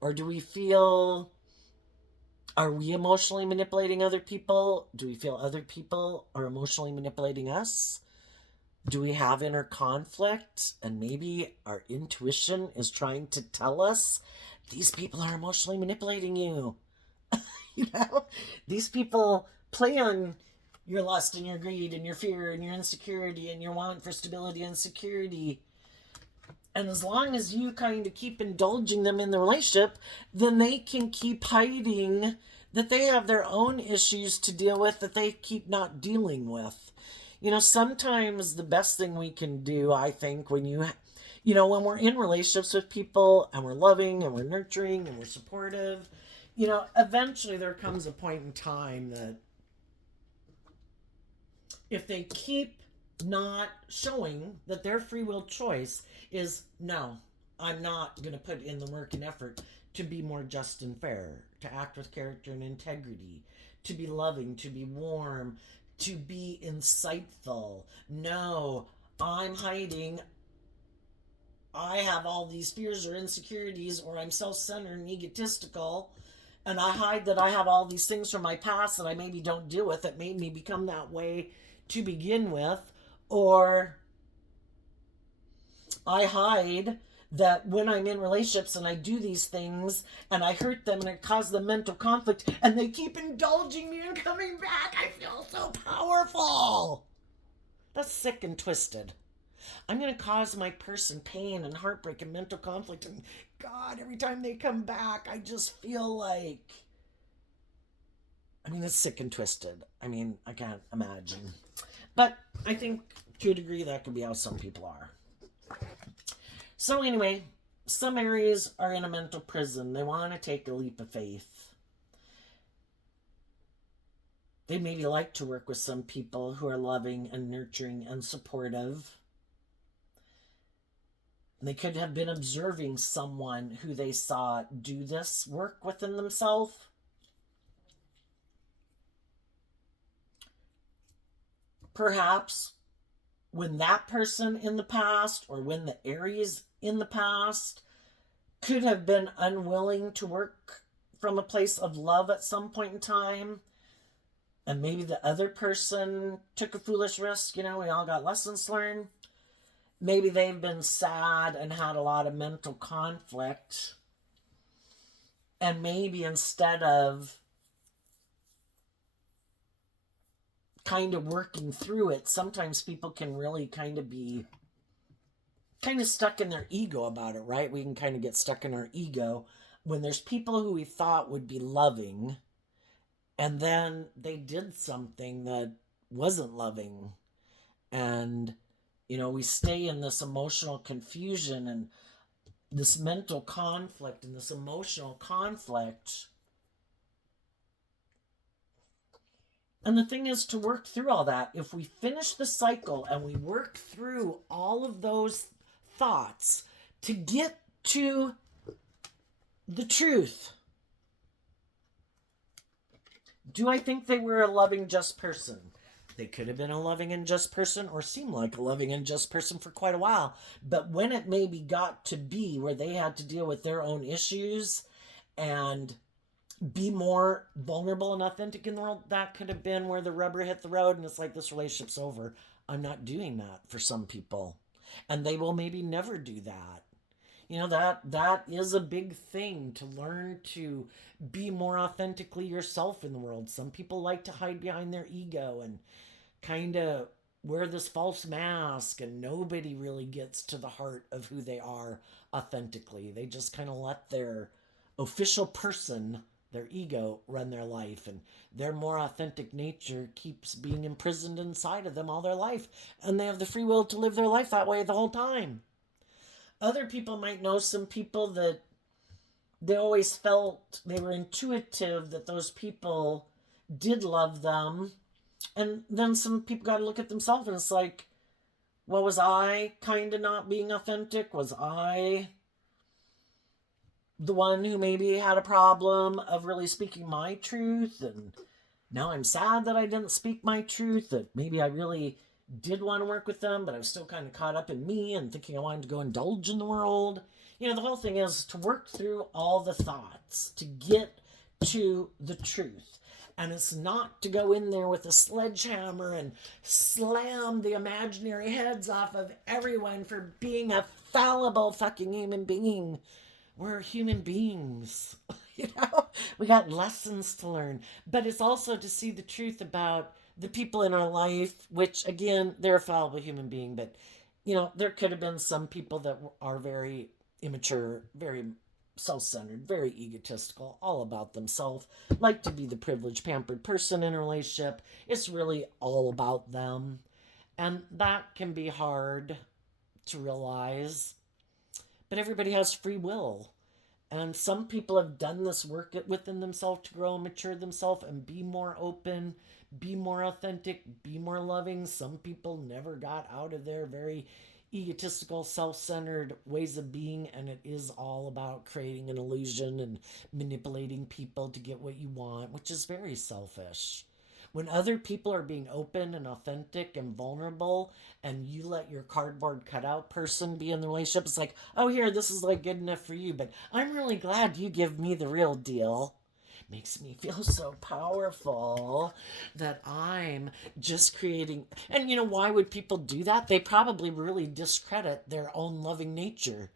Or do we feel, are we emotionally manipulating other people? Do we feel other people are emotionally manipulating us? Do we have inner conflict? And maybe our intuition is trying to tell us these people are emotionally manipulating you. You know, these people play on your lust and your greed and your fear and your insecurity and your want for stability and security. And as long as you kind of keep indulging them in the relationship, then they can keep hiding that they have their own issues to deal with that they keep not dealing with. You know, sometimes the best thing we can do, I think, when when we're in relationships with people and we're loving and we're nurturing and we're supportive, eventually there comes a point in time that if they keep not showing that their free will choice is no, I'm not going to put in the work and effort to be more just and fair, to act with character and integrity, to be loving, to be warm, to be insightful. No, I'm hiding. I have all these fears or insecurities, or I'm self centered and egotistical, and I hide that I have all these things from my past that I maybe don't deal with that made me become that way to begin with, or I hide that when I'm in relationships and I do these things and I hurt them and it causes them mental conflict and they keep indulging me and coming back, I feel so powerful. That's sick and twisted. I'm going to cause my person pain and heartbreak and mental conflict. And God, every time they come back, I just feel like. It's sick and twisted. I can't imagine. But I think to a degree that could be how some people are. So, anyway, some Aries are in a mental prison. They want to take a leap of faith. They maybe like to work with some people who are loving and nurturing and supportive. They could have been observing someone who they saw do this work within themselves. Perhaps when that person in the past, or when the Aries in the past, could have been unwilling to work from a place of love at some point in time, and maybe the other person took a foolish risk. We all got lessons learned. Maybe they've been sad and had a lot of mental conflict, and maybe instead of kind of working through it, sometimes people can really kind of be kind of stuck in their ego about it, right? We can kind of get stuck in our ego when there's people who we thought would be loving and then they did something that wasn't loving. And, we stay in this emotional confusion and this mental conflict and this emotional conflict. And the thing is to work through all that. If we finish the cycle and we work through all of those thoughts to get to the truth, do I think they were a loving, just person? They could have been a loving and just person, or seem like a loving and just person for quite a while. But when it maybe got to be where they had to deal with their own issues and be more vulnerable and authentic in the world, that could have been where the rubber hit the road and it's like, this relationship's over. I'm not doing that for some people. And they will maybe never do that. That is a big thing, to learn to be more authentically yourself in the world. Some people like to hide behind their ego and kind of wear this false mask, and nobody really gets to the heart of who they are authentically. They just kind of let their official person their ego run their life, and their more authentic nature keeps being imprisoned inside of them all their life, and they have the free will to live their life that way the whole time. Other people might know some people that they always felt they were intuitive that those people did love them, and then some people got to look at themselves and it's like, well, was I kind of not being authentic? Was I the one who maybe had a problem of really speaking my truth? And now I'm sad that I didn't speak my truth, that maybe I really did want to work with them, but I was still kind of caught up in me and thinking I wanted to go indulge in the world. You know, the whole thing is to work through all the thoughts to get to the truth. And it's not to go in there with a sledgehammer and slam the imaginary heads off of everyone for being a fallible fucking human being. We're human beings. You know, we got lessons to learn. But it's also to see the truth about the people in our life, which, again, they're a fallible human being. But, you know, there could have been some people that are very immature, very self-centered, very egotistical, all about themselves, like to be the privileged, pampered person in a relationship. It's really all about them. And that can be hard to realize. But everybody has free will. And some people have done this work within themselves to grow and mature themselves and be more open, be more authentic, be more loving. Some people never got out of their very egotistical, self-centered ways of being, and it is all about creating an illusion and manipulating people to get what you want, which is very selfish. When other people are being open and authentic and vulnerable, and you let your cardboard cutout person be in the relationship, it's like, oh, here, this is like good enough for you, but I'm really glad you give me the real deal. Makes me feel so powerful that I'm just creating. And you know, why would people do that? They probably really discredit their own loving nature.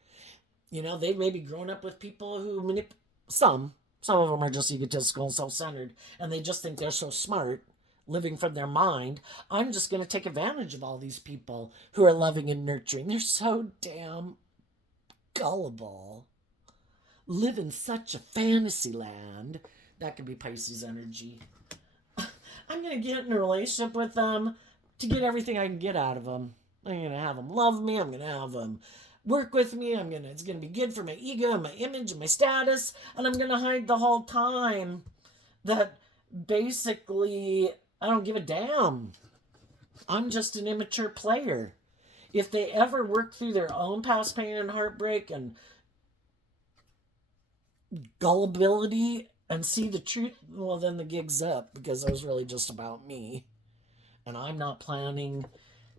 You know, they've maybe grown up with people who some of them are just egotistical and self-centered, and they just think they're so smart, living from their mind. I'm just going to take advantage of all these people who are loving and nurturing. They're so damn gullible. Live in such a fantasy land. That could be Pisces energy. I'm going to get in a relationship with them to get everything I can get out of them. I'm going to have them love me. I'm going to have them work with me. It's going to be good for my ego and my image and my status. And I'm going to hide the whole time that basically I don't give a damn. I'm just an immature player. If they ever work through their own past pain and heartbreak and gullibility and see the truth, well, then the gig's up, because it was really just about me. And I'm not planning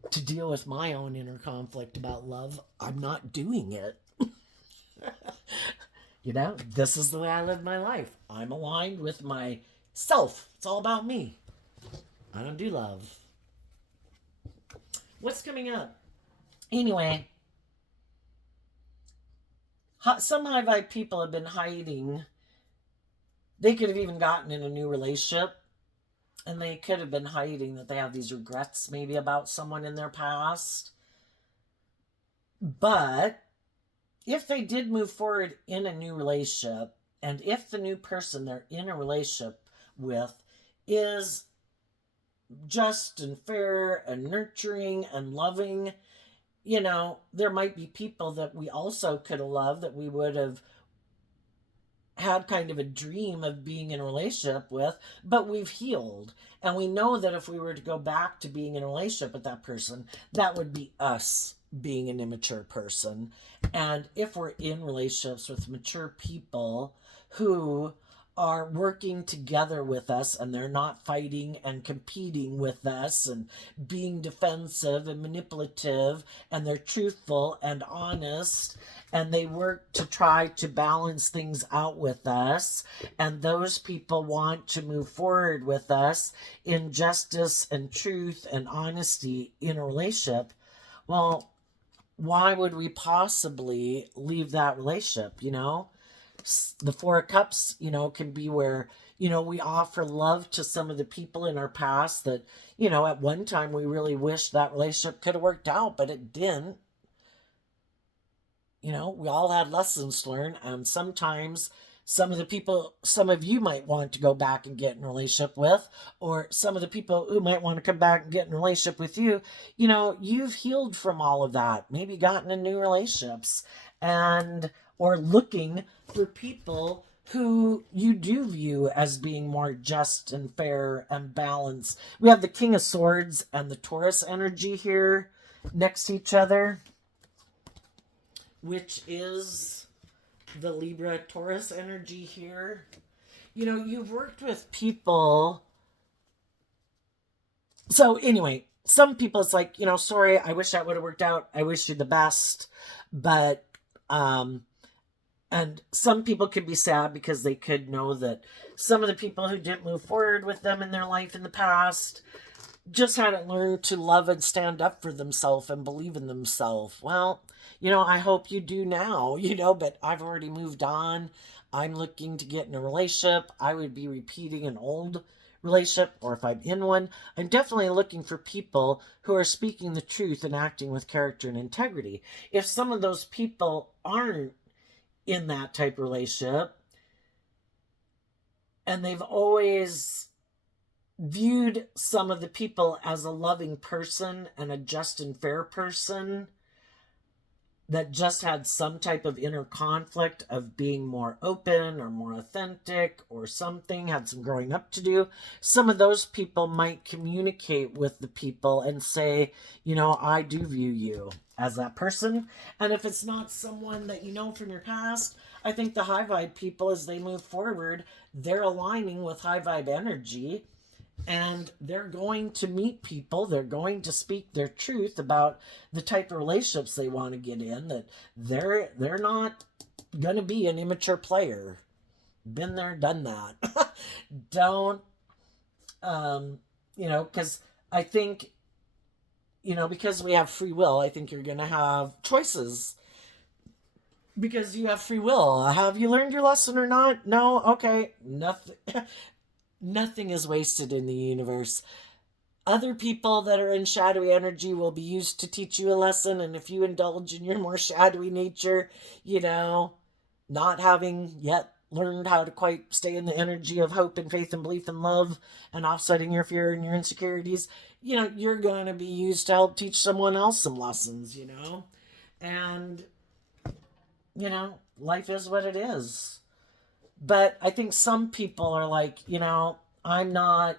to deal with my own inner conflict about love. I'm not doing it. You know, this is the way I live my life. I'm aligned with myself. It's all about me. I don't do love. What's coming up? Anyway, some high vibe people have been hiding. They could have even gotten in a new relationship, and they could have been hiding that they have these regrets maybe about someone in their past. But if they did move forward in a new relationship, and if the new person they're in a relationship with is just and fair and nurturing and loving, you know, there might be people that we also could have loved, that we would have had kind of a dream of being in a relationship with, but we've healed. And we know that if we were to go back to being in a relationship with that person, that would be us being an immature person. And if we're in relationships with mature people who are working together with us, and they're not fighting and competing with us and being defensive and manipulative, and they're truthful and honest, and they work to try to balance things out with us, and those people want to move forward with us in justice and truth and honesty in a relationship, well, why would we possibly leave that relationship? You know, the Four of Cups, you know, can be where, you know, we offer love to some of the people in our past that, you know, at one time we really wish that relationship could have worked out, but it didn't. You know, we all had lessons to learn, and sometimes Some of the people, some of you might want to go back and get in a relationship with, or some of the people who might want to come back and get in a relationship with you, you've healed from all of that, maybe gotten in new relationships, and or looking for people who you do view as being more just and fair and balanced. We have the King of Swords and the Taurus energy here next to each other, which is the Libra Taurus energy here. You've worked with people. So anyway, some people it's like, sorry, I wish that would have worked out. I wish you the best. But and some people could be sad because they could know that some of the people who didn't move forward with them in their life in the past just hadn't learned to love and stand up for themselves and believe in themselves. Well, I hope you do now, but I've already moved on. I'm looking to get in a relationship. I would be repeating an old relationship, or if I'm in one, I'm definitely looking for people who are speaking the truth and acting with character and integrity. If some of those people aren't in that type of relationship and they've always viewed some of the people as a loving person and a just and fair person that just had some type of inner conflict of being more open or more authentic or something, had some growing up to do, some of those people might communicate with the people and say, I do view you as that person. And if it's not someone that you know from your past, I think the high vibe people, as they move forward, they're aligning with high vibe energy, and they're going to meet people, they're going to speak their truth about the type of relationships they want to get in, that they're not going to be an immature player. Been there, done that. Don't because I think, because we have free will, I think you're going to have choices because you have free will. Have you learned your lesson or not? No. Okay. Nothing is wasted in the universe. Other people that are in shadowy energy will be used to teach you a lesson. And if you indulge in your more shadowy nature, not having yet learned how to quite stay in the energy of hope and faith and belief and love and offsetting your fear and your insecurities, you're going to be used to help teach someone else some lessons, and, life is what it is. But I think some people are like, I'm not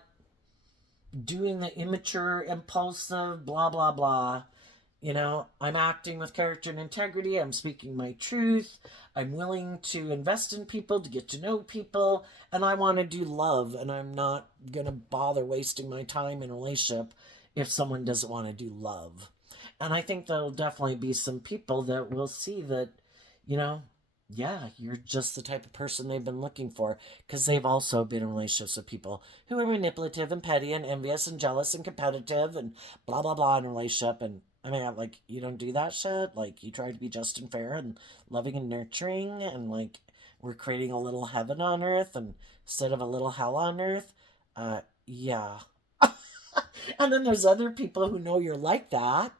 doing the immature, impulsive, blah, blah, blah. I'm acting with character and integrity. I'm speaking my truth. I'm willing to invest in people, to get to know people. And I want to do love. And I'm not going to bother wasting my time in a relationship if someone doesn't want to do love. And I think there'll definitely be some people that will see that, yeah, you're just the type of person they've been looking for, because they've also been in relationships with people who are manipulative and petty and envious and jealous and competitive and blah, blah, blah in a relationship. And I mean, like, you don't do that shit. Like, you try to be just and fair and loving and nurturing, and like, we're creating a little heaven on earth and instead of a little hell on earth. Yeah. And then there's other people who know you're like that,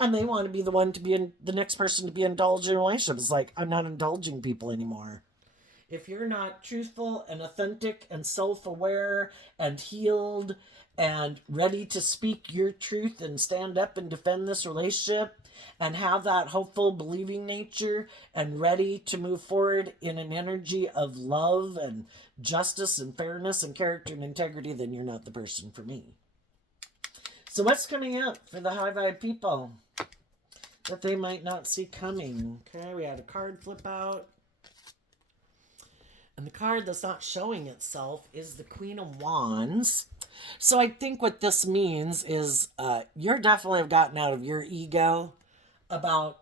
and they want to be the one to be the next person to be indulged in relationships. It's like, I'm not indulging people anymore. If you're not truthful and authentic and self-aware and healed and ready to speak your truth and stand up and defend this relationship and have that hopeful, believing nature and ready to move forward in an energy of love and justice and fairness and character and integrity, then you're not the person for me. So what's coming up for the high vibe people that they might not see coming? Okay, we had a card flip out. And the card that's not showing itself is the Queen of Wands. So I think what this means is you're definitely have gotten out of your ego about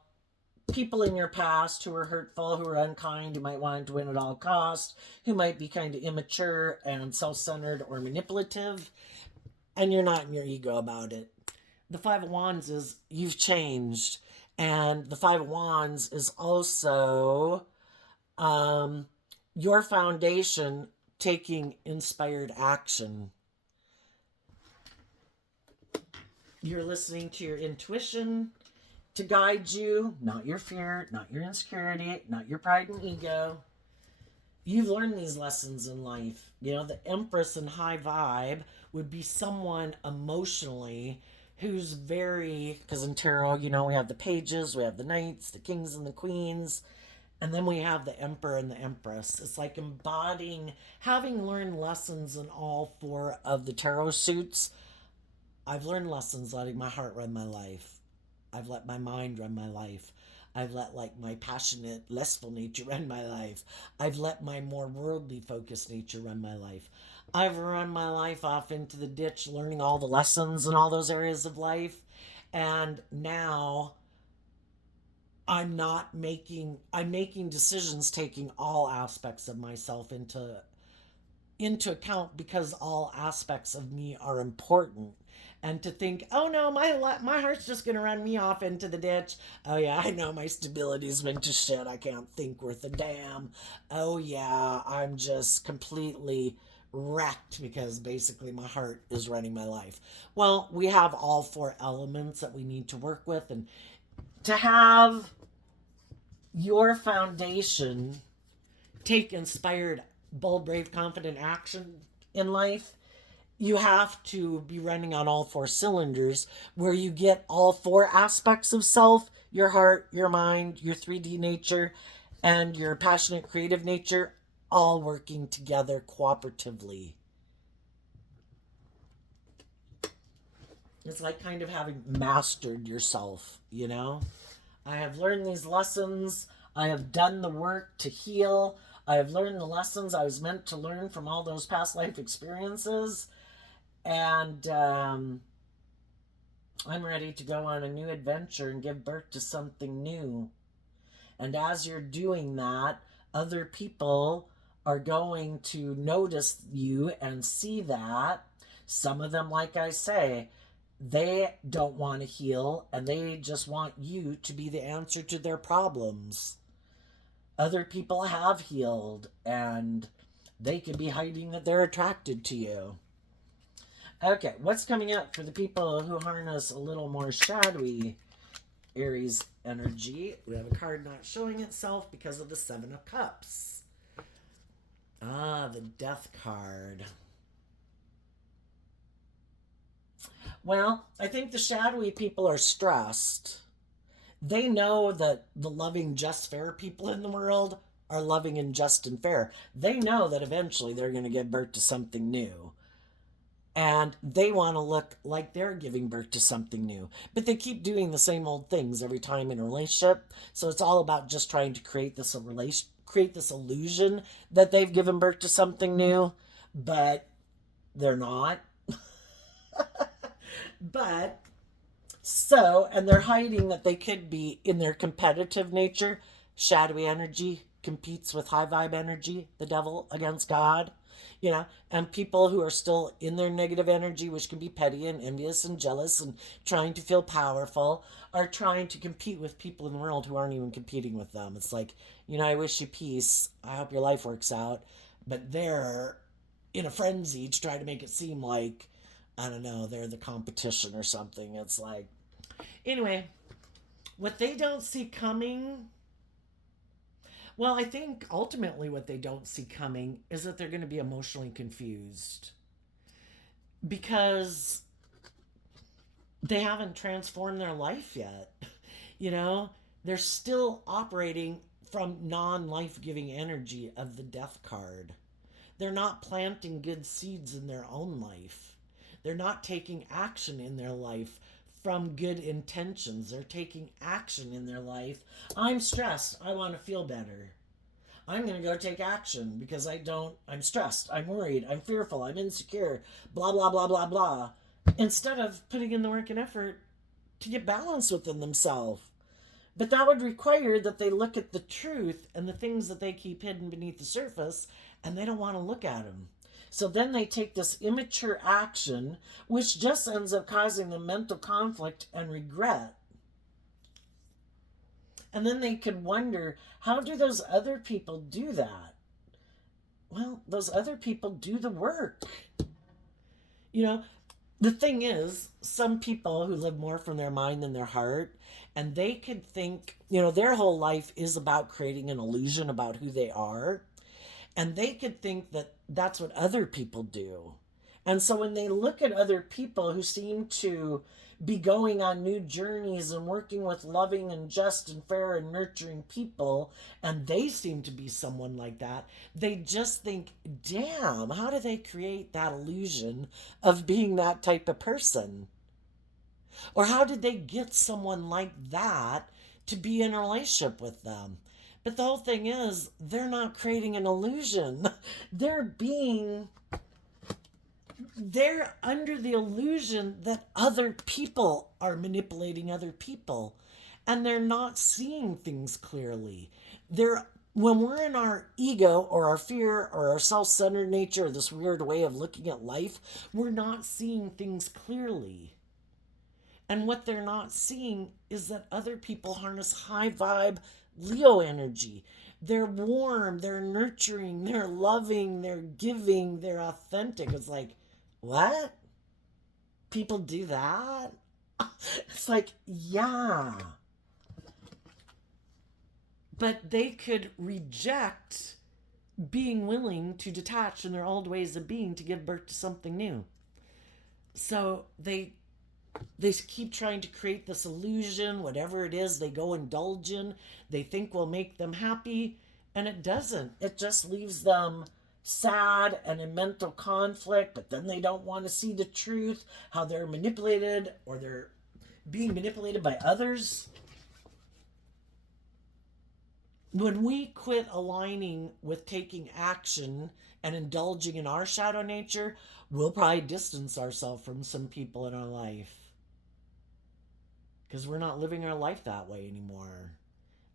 people in your past who are hurtful, who are unkind, who might want to win at all costs, who might be kind of immature and self-centered or manipulative. And you're not in your ego about it. The Five of Wands is you've changed. And the Five of Wands is also your foundation taking inspired action. You're listening to your intuition to guide you, not your fear, not your insecurity, not your pride and ego. You've learned these lessons in life. You know, the Empress in high vibe would be someone emotionally who's very, because in tarot, you know, we have the pages, we have the knights, the kings and the queens, and then we have the emperor and the empress. It's like embodying, having learned lessons in all four of the tarot suits. I've learned lessons letting my heart run my life. I've let my mind run my life. I've let like my passionate, lustful nature run my life. I've let my more worldly focused nature run my life. I've run my life off into the ditch, learning all the lessons in all those areas of life. And now I'm making decisions taking all aspects of myself into account because all aspects of me are important. And to think, oh no, my heart's just gonna run me off into the ditch. Oh yeah, I know my stability's been to shit. I can't think worth a damn. Oh yeah, I'm just completely wrecked because basically my heart is running my life. Well, we have all four elements that we need to work with, and to have your foundation take inspired, bold, brave, confident action in life, you have to be running on all four cylinders where you get all four aspects of self, your heart, your mind, your 3D nature, and your passionate creative nature all working together cooperatively. It's like kind of having mastered yourself, you know? I have learned these lessons. I have done the work to heal. I have learned the lessons I was meant to learn from all those past life experiences. And I'm ready to go on a new adventure and give birth to something new. And as you're doing that, other people are going to notice you and see that. Some of them, like I say, they don't want to heal and they just want you to be the answer to their problems. Other people have healed and they could be hiding that they're attracted to you. Okay, what's coming up for the people who harness a little more shadowy Aries energy? We have a card not showing itself because of the Seven of Cups. Ah, the Death card. Well, I think the shadowy people are stressed. They know that the loving, just, fair people in the world are loving and just and fair. They know that eventually they're going to give birth to something new. And they want to look like they're giving birth to something new. But they keep doing the same old things every time in a relationship. So it's all about just trying to create this illusion that they've given birth to something new, but they're not. But and they're hiding that they could be in their competitive nature. Shadowy energy competes with high vibe energy, the devil against God, you know, and people who are still in their negative energy, which can be petty and envious and jealous and trying to feel powerful, are trying to compete with people in the world who aren't even competing with them. It's like, you know, I wish you peace. I hope your life works out. But they're in a frenzy to try to make it seem like, I don't know, they're the competition or something. It's like, anyway, what they don't see coming, well, I think ultimately what they don't see coming is that they're going to be emotionally confused because they haven't transformed their life yet. You know, they're still operating from non life giving energy of the death card. They're not planting good seeds in their own life. They're not taking action in their life from good intentions. They're taking action in their life. I'm stressed. I want to feel better. I'm going to go take action because I'm stressed. I'm worried. I'm fearful. I'm insecure. Blah, blah, blah, blah, blah. Instead of putting in the work and effort to get balance within themselves. But that would require that they look at the truth and the things that they keep hidden beneath the surface, and they don't want to look at them. So then they take this immature action, which just ends up causing them mental conflict and regret. And then they could wonder, how do those other people do that? Well, those other people do the work. You know, the thing is, some people who live more from their mind than their heart, and they could think, you know, their whole life is about creating an illusion about who they are. And they could think that that's what other people do. And so when they look at other people who seem to be going on new journeys and working with loving and just and fair and nurturing people, and they seem to be someone like that, they just think, damn, how do they create that illusion of being that type of person? Or how did they get someone like that to be in a relationship with them? But the whole thing is, they're not creating an illusion. They're being, they're under the illusion that other people are manipulating other people. And they're not seeing things clearly. They're, when we're in our ego or our fear or our self-centered nature or this weird way of looking at life, we're not seeing things clearly. And what they're not seeing is that other people harness high vibe Leo energy. They're warm, they're nurturing, they're loving, they're giving, they're authentic. It's like, what? People do that? It's like, yeah. But they could reject being willing to detach from their old ways of being to give birth to something new. So they keep trying to create this illusion, whatever it is they go indulge in, they think will make them happy, and it doesn't. It just leaves them sad and in mental conflict, but then they don't want to see the truth, how they're manipulated or they're being manipulated by others. When we quit aligning with taking action and indulging in our shadow nature, we'll probably distance ourselves from some people in our life because we're not living our life that way anymore.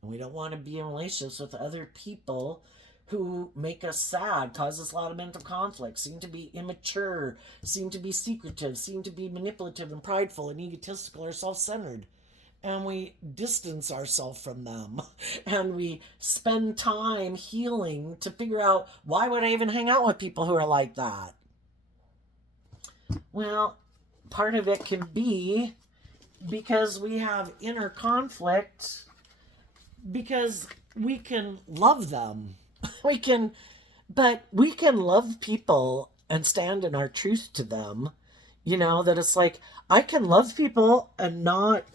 And we don't want to be in relationships with other people who make us sad, cause us a lot of mental conflict, seem to be immature, seem to be secretive, seem to be manipulative and prideful and egotistical or self-centered. And we distance ourselves from them. And we spend time healing to figure out, why would I even hang out with people who are like that? Well, part of it can be because we have inner conflict, because we can love them. We can, but we can love people and stand in our truth to them. You know, that it's like, I can love people and not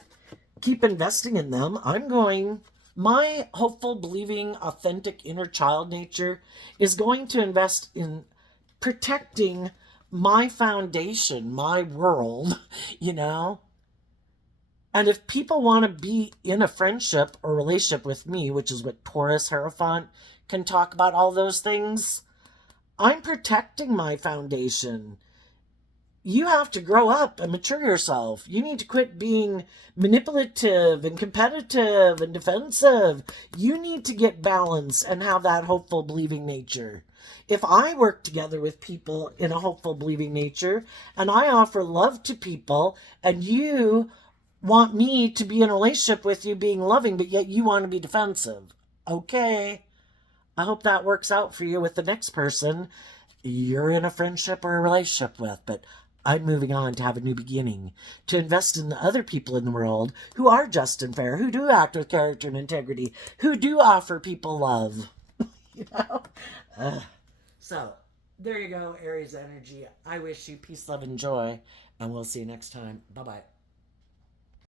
keep investing in them. My hopeful, believing, authentic inner child nature is going to invest in protecting my foundation, my world, you know? And if people want to be in a friendship or relationship with me, which is what Taurus Hierophant can talk about, all those things, I'm protecting my foundation. You have to grow up and mature yourself. You need to quit being manipulative and competitive and defensive. You need to get balance and have that hopeful, believing nature. If I work together with people in a hopeful, believing nature and I offer love to people and you want me to be in a relationship with you being loving, but yet you want to be defensive. Okay. I hope that works out for you with the next person you're in a friendship or a relationship with, but I'm moving on to have a new beginning, to invest in the other people in the world who are just and fair, who do act with character and integrity, who do offer people love. You know? So, there you go, Aries energy. I wish you peace, love, and joy, and we'll see you next time. Bye-bye.